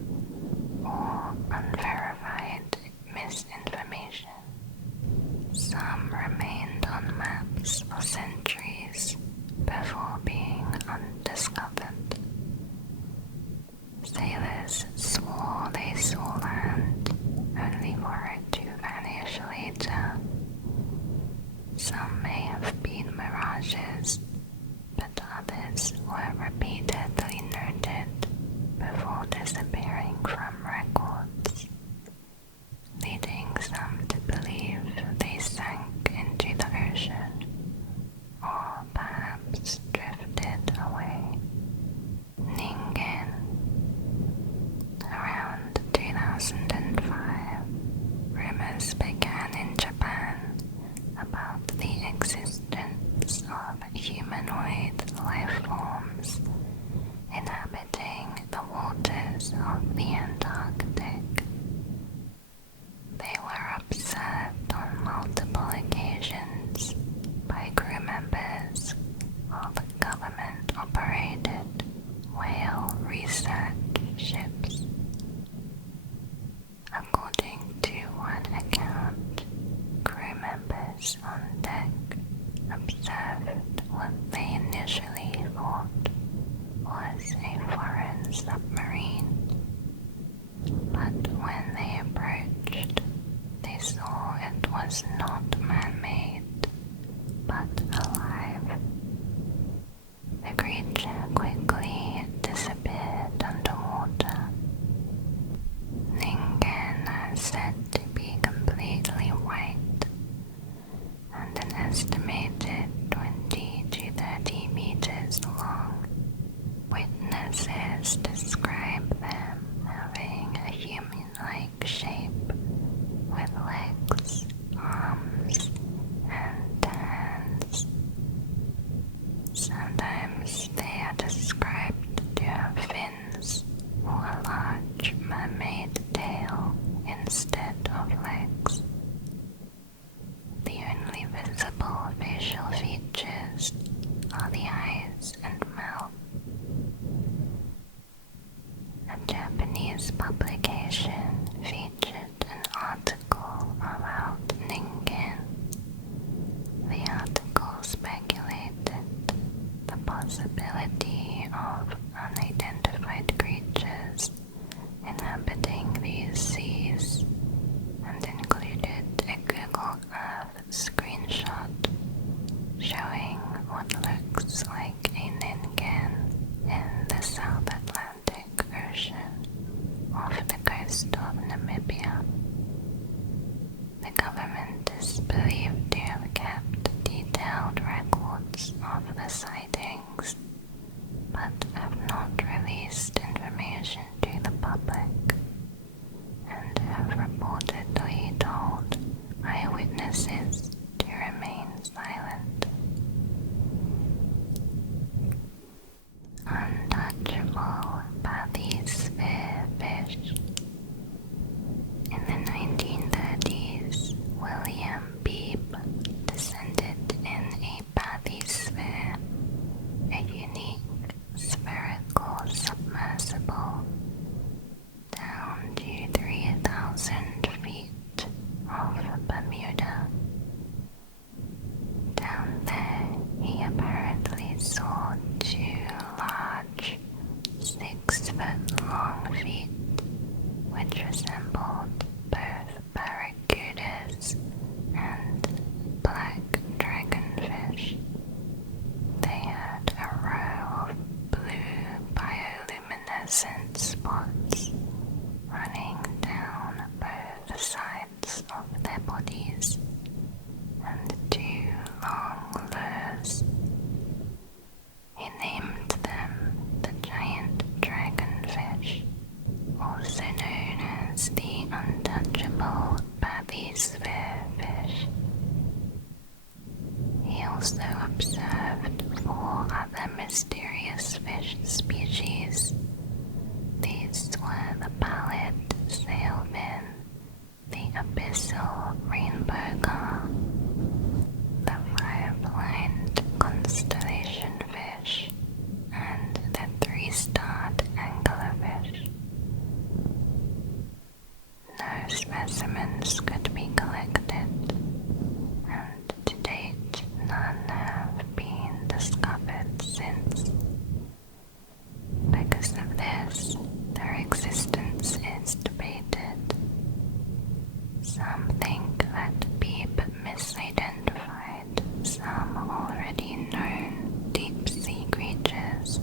or unverified misinformation. Some remained on maps for centuries before being undiscovered. Sailors swore they saw land, only for it to vanish later. Some may have been mirages, but others were repeatedly noted before disappearing from records, leading some to believe they sank into the ocean or perhaps drifted away. Ningen. Around 2005, rumors began in Japan about the existence of humanoid life forms inhabiting the waters of the Antarctic. They were observed on multiple occasions by crew members of government-operated whale research ships. According to one account, crew members on deck observed what they initially thought was a foreign submarine. But when they approached, they saw it was not man-made, but alive. The creature quickly disappeared underwater. Ningen is said to be completely white and an estimated 20 to 30 meters long. Witnesses describe them having a human-like shape with legs, arms, and hands. Sometimes they are described to have fins or a large mermaid tail instead of legs. The only visible facial features are the eyes and mouth. A Japanese publication featured an article about Ningen. The article speculated the possibility of unidentified creatures inhabiting these seas and included a Google Earth screenshot showing what looks like a Ningen in the South Atlantic Ocean off the coast of Namibia. The government is believed to have kept detailed records of the sightings, but have not released information to the public, and have reportedly told eyewitnesses to remain silent. Untouchable bathysphere fish. In the 1930s, William Beebe descended in a bathysphere, a unique spherical submersible, down to 3,000 feet off Bermuda. Down there, he apparently saw two large, 6-foot-long feet, which resembled both barracudas and black dragonfish. They had a row of blue bioluminescent spots running down both sides of their bodies, and two long lures. He named them the giant dragonfish, also known as the untouchable bathysphere fish. He also observed 4 other mysterious fish species. These were the pallid sailfin, the abyssal rainbow gar, the 5-lined constellation fish, and the 3-starred anglerfish. No specimens could be collected, and to date none have been discovered since. Because of this, their existence is debated. Some think that Beebe misidentified some already known deep-sea creatures.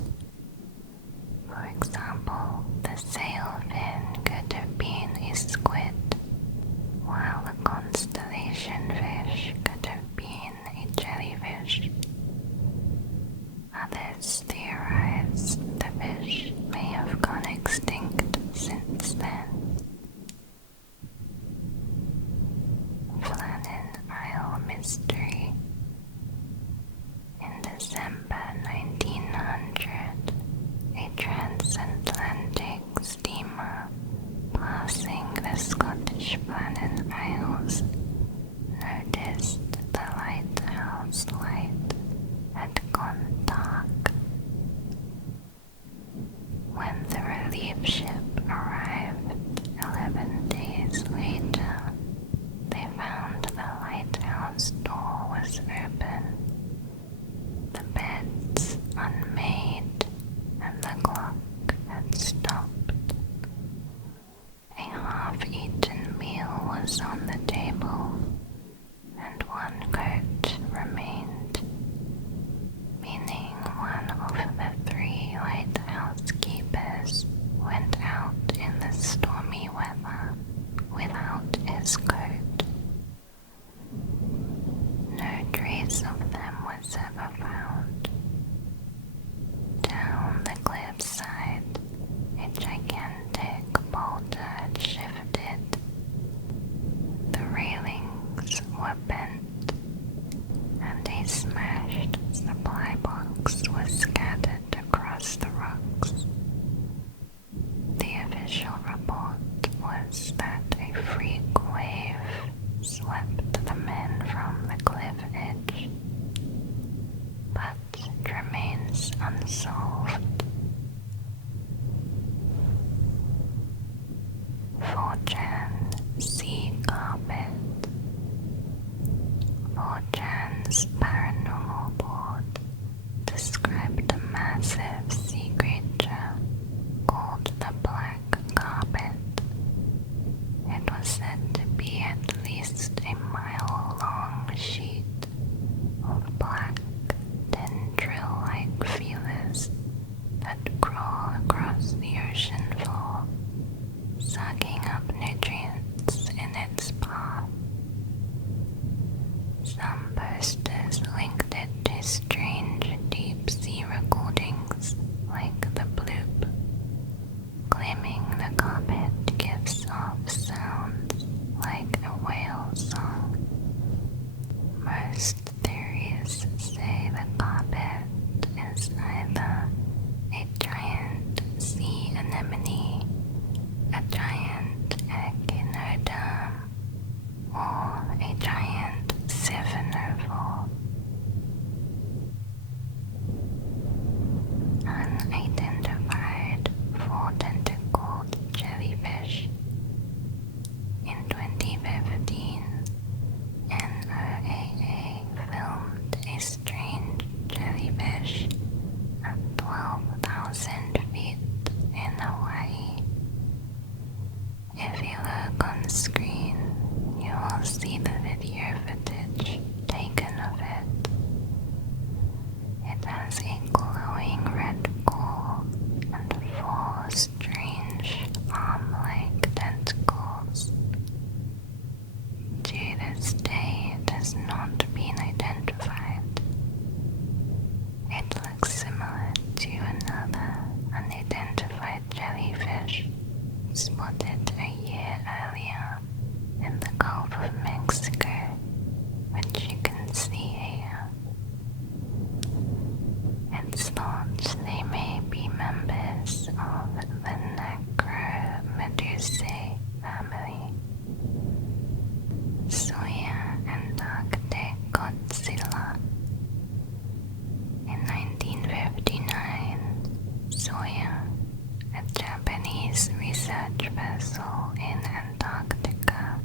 For example, the sailfin could have been a squid, while the constellation fish could have been a jellyfish. Others theorize the fish may have gone extinct since then. Flannan Isle Mystery. In December 1900, a transatlantic steamer passing the Scottish Flannan Isles noticed the lighthouse light had gone dark. When the relief ship arrived 11 days later, they found the lighthouse door was open, the beds unmade, and the clock had stopped. A half-eaten meal was on the table, and one coat remained, meaning one of the 3 lighthouse keepers went out in the stormy weather without his coat. No trace of them was ever found. Down the cliffside, a gigantic boulder had shifted. The railings were bent, and a smashed supply box was scattered across the rocks. The official report was that a freak wave swept the men from the cliff edge, but it remains unsolved. 4chan Sea Carpet. 4chan's paranormal board described a massive sea creature called the Black Carpet. It was said to be at least a mile-long sheet of black tendril-like feelers that crawl across the ocean floor, sucking up nutrients in its path. Some posters linked it to strange deep-sea recordings like the Bloop, claiming the carpet gives off sounds like a whale song. Most theories say the carpet is either a giant sea anemone, a giant echinoderm, or a giant siphonophore. Unidentified four-tentacled jellyfish. In 2015, NOAA filmed a strange jellyfish at 12,000 feet in Hawaii. If you look on screen, you will see the video footage taken of it. It has a glowing red core and 4 strange arm-like tentacles. To this day, it has not been identified. It looks similar to another unidentified jellyfish spotted a year earlier in the Gulf of Mexico, which you can see here. It's thought they may be members of the Necromedusae family. Soya Antarctic Godzilla. In 1959, Soya, a Japanese research vessel in Antarctica,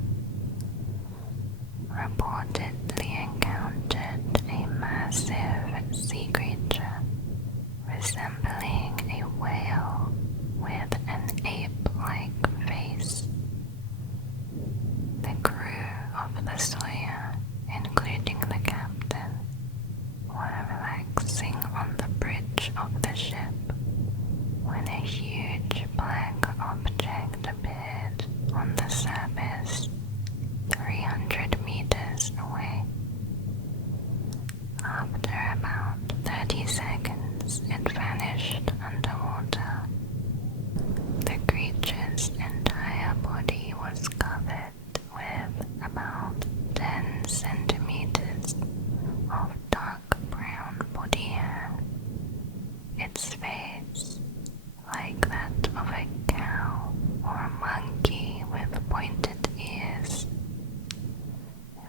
reportedly encountered a massive sea creature resembling a whale with an ape-like face. The crew of the Soya, including the captain, were relaxing on the bridge of the ship when a huge black object appeared on the surface 300 meters away. After about 30 seconds, it vanished underwater. The creature's entire body was covered with about 10 centimeters of dark brown body hair. Its face, like that of a cow or a monkey with pointed ears.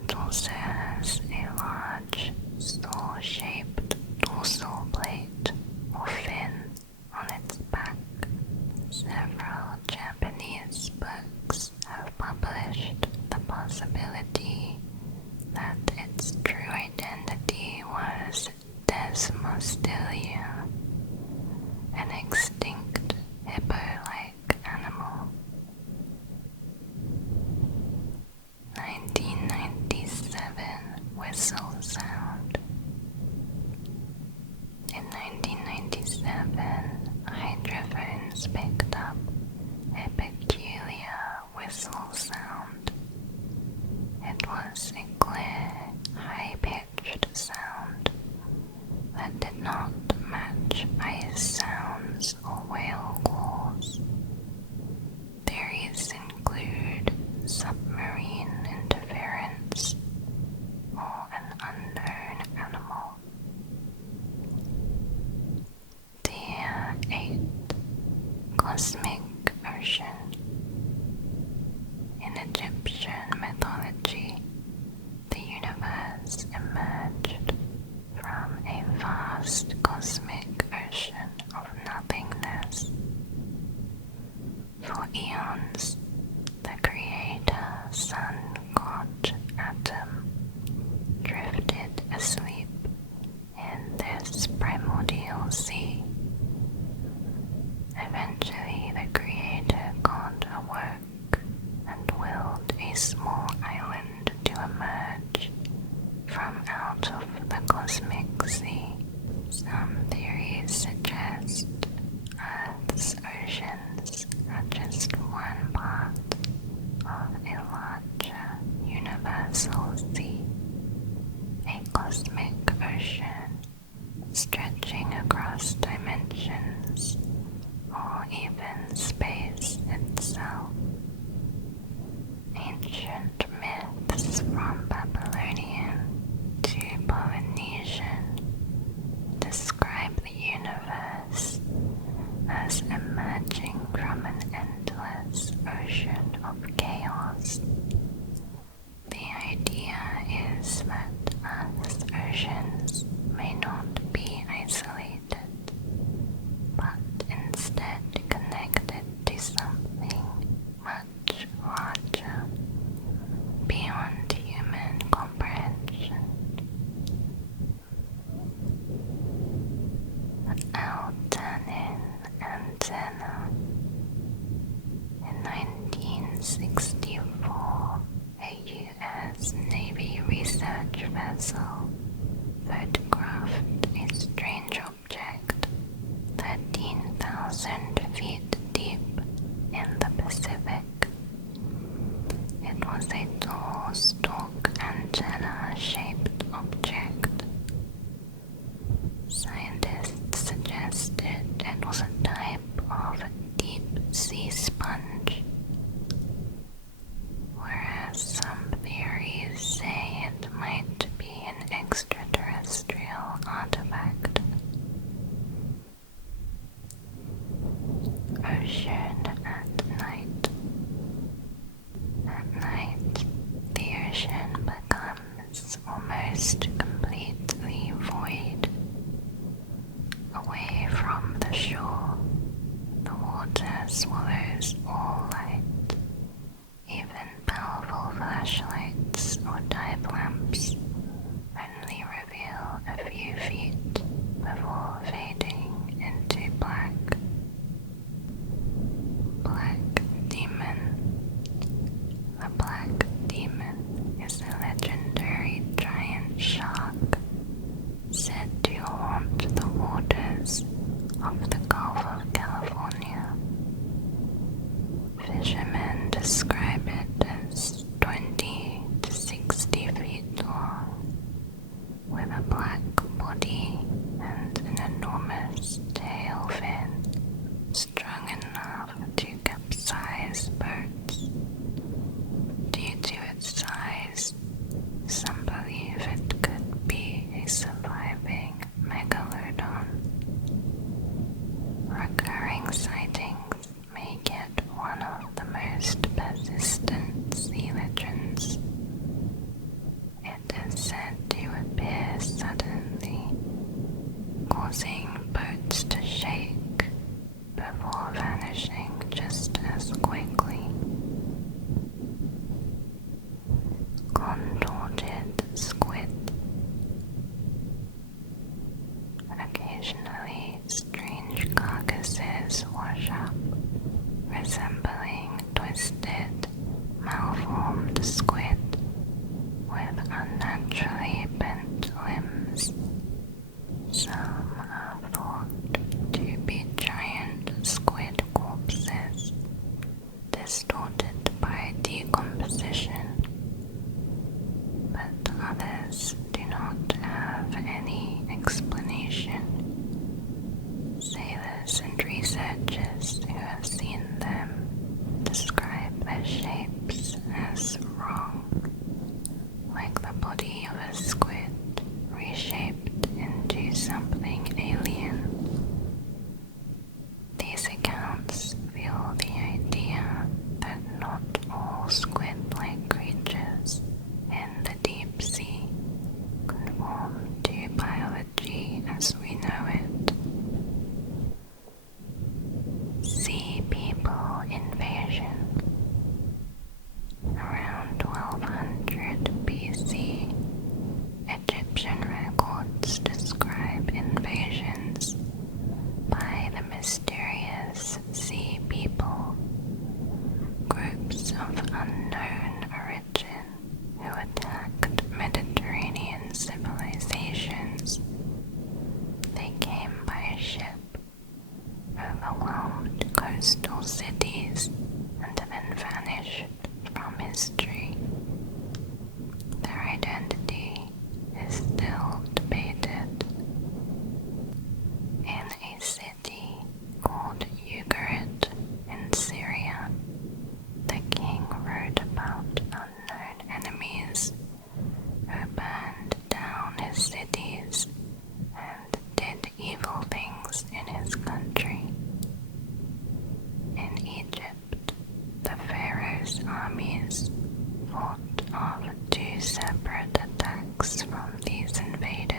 It also has a large saw-shaped dorsal plate or fin on its back. Several Japanese books have published the possibility that its true identity was Desmostylia, an extinct hippo-like animal. 1997 whistle sound. In 1997, hydrophones picked up a peculiar whistle sound. It was a clear, high-pitched sound that did not match ice sounds or whale calls. Theories include submarine interference or an unknown animal. Tier 8. oceans may not be isolated, but instead connected to something much larger, beyond human comprehension. Altanin antenna. In 1964, a U.S. Navy research vessel photographed a strange object 13,000 feet deep in the Pacific. It was a tall stalk antenna-shaped object. Scientists suggested it was a type of deep-sea sponge, whereas some theories say it might be an extraterrestrial artifact. Ocean at night. At night, the ocean becomes almost completely void. Away from the shore, the water swallows all light. Even powerful flashlights or dive lamps only reveal a few feet before fading into black. Black Demon. The Black Demon is a legendary giant shark said to haunt the waters of the Gulf of California. Fishermen describe it as 20 to 60 feet long, with a black body and an enormous tail fin strong enough to capsize boats. Due to its size, some believe it could be a surviving megalodon. Recurring sightings make it one of the most persistent sea legends. It is said to appear suddenly, causing boats to shake before vanishing just as quickly. Contorted squid. Occasionally, strange carcasses wash up, resembling twisted, malformed squid with unnaturally bent limbs. Some are thought to be giant squid corpses, distorted by decomposition, but others do not have any explanation. Sailors and researchers who have seen them describe their shapes as wrong, like the body of a squid reshaped into something alien. These accounts fuel the idea that not all squid-like creatures in the deep sea conform to biology as we know it. Sea people invasion. Around 1200 BC, Egyptian records describe invasions by the mysterious sea people, groups of unknown origin who attacked Mediterranean civilizations. They came by ship, overwhelmed coastal cities, and then vanished from history. Their identity is still debated. In a city called Ugarit in Syria, the king wrote about unknown enemies who burned down his cities and did evil things in his country. In Egypt, the pharaoh's armies fought off two separate attacks from these invaders.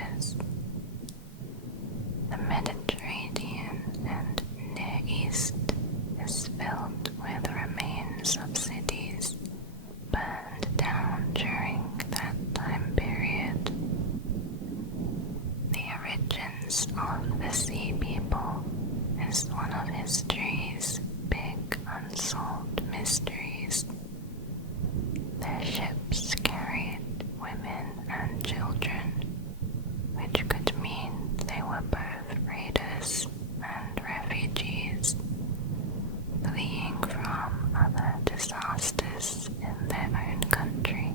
the Sea People is one of history's big unsolved mysteries. Their ships carried women and children, which could mean they were both raiders and refugees, fleeing from other disasters in their own country.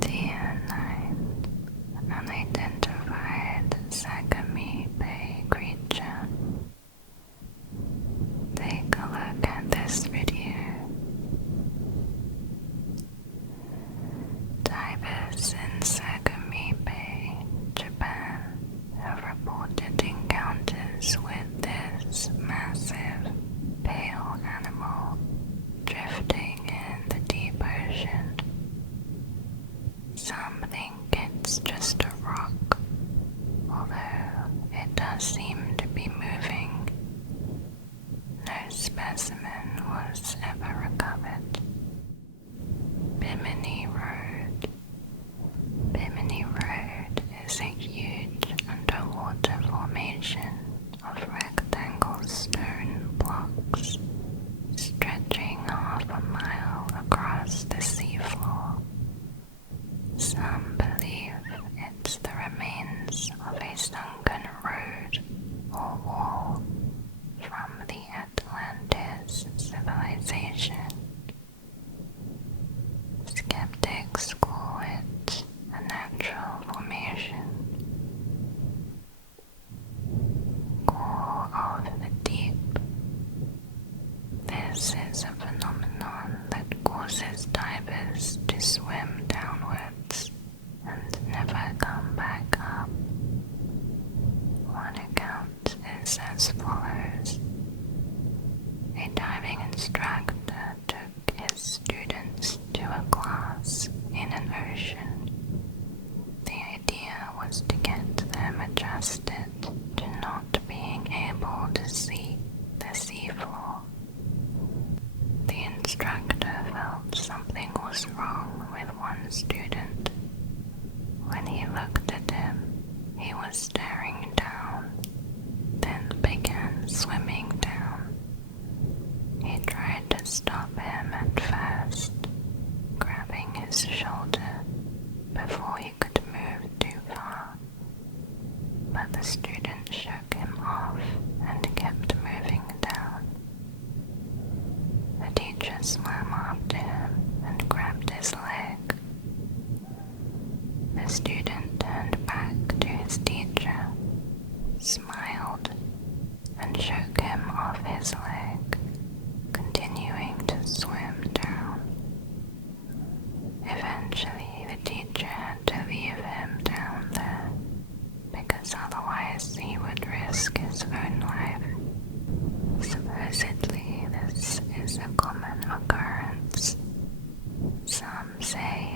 Tier 9, an unidentified Sakami Bay creature. Take a look at this video. Divers in Sakami Bay, Japan, have reported encounters with this massive, pale animal drifting in the deep ocean. Some think it's just a rock, although it does seem to be moving. No specimen was ever recovered. Bimini Road. Bimini Road is a huge underwater formation of rectangle stone blocks stretching half a mile across the seafloor. Some believe it's the remains of a sunken road or wall from the Atlantis civilization. Skeptics call it a natural formation. Core of the deep. This is a phenomenon that causes divers to swim downwards and never come back up. One account is as follows. A diving instructor took his students to a class in an ocean. The idea was to get them adjusted to not being able to see the seafloor. The instructor felt something was wrong with one student. When he looked at him, he was staring down, then began swimming down. He tried to stop him at first, grabbing his shoulder before he could move too far. But the student shook him off and kept moving down. The teacher swam after him and grabbed his leg. The student turned back to his teacher, smiled, and shook him off his leg, continuing to swim down. Eventually, the teacher had to leave him down there, because otherwise he would risk his own life. Supposedly, this is a common occurrence. Some say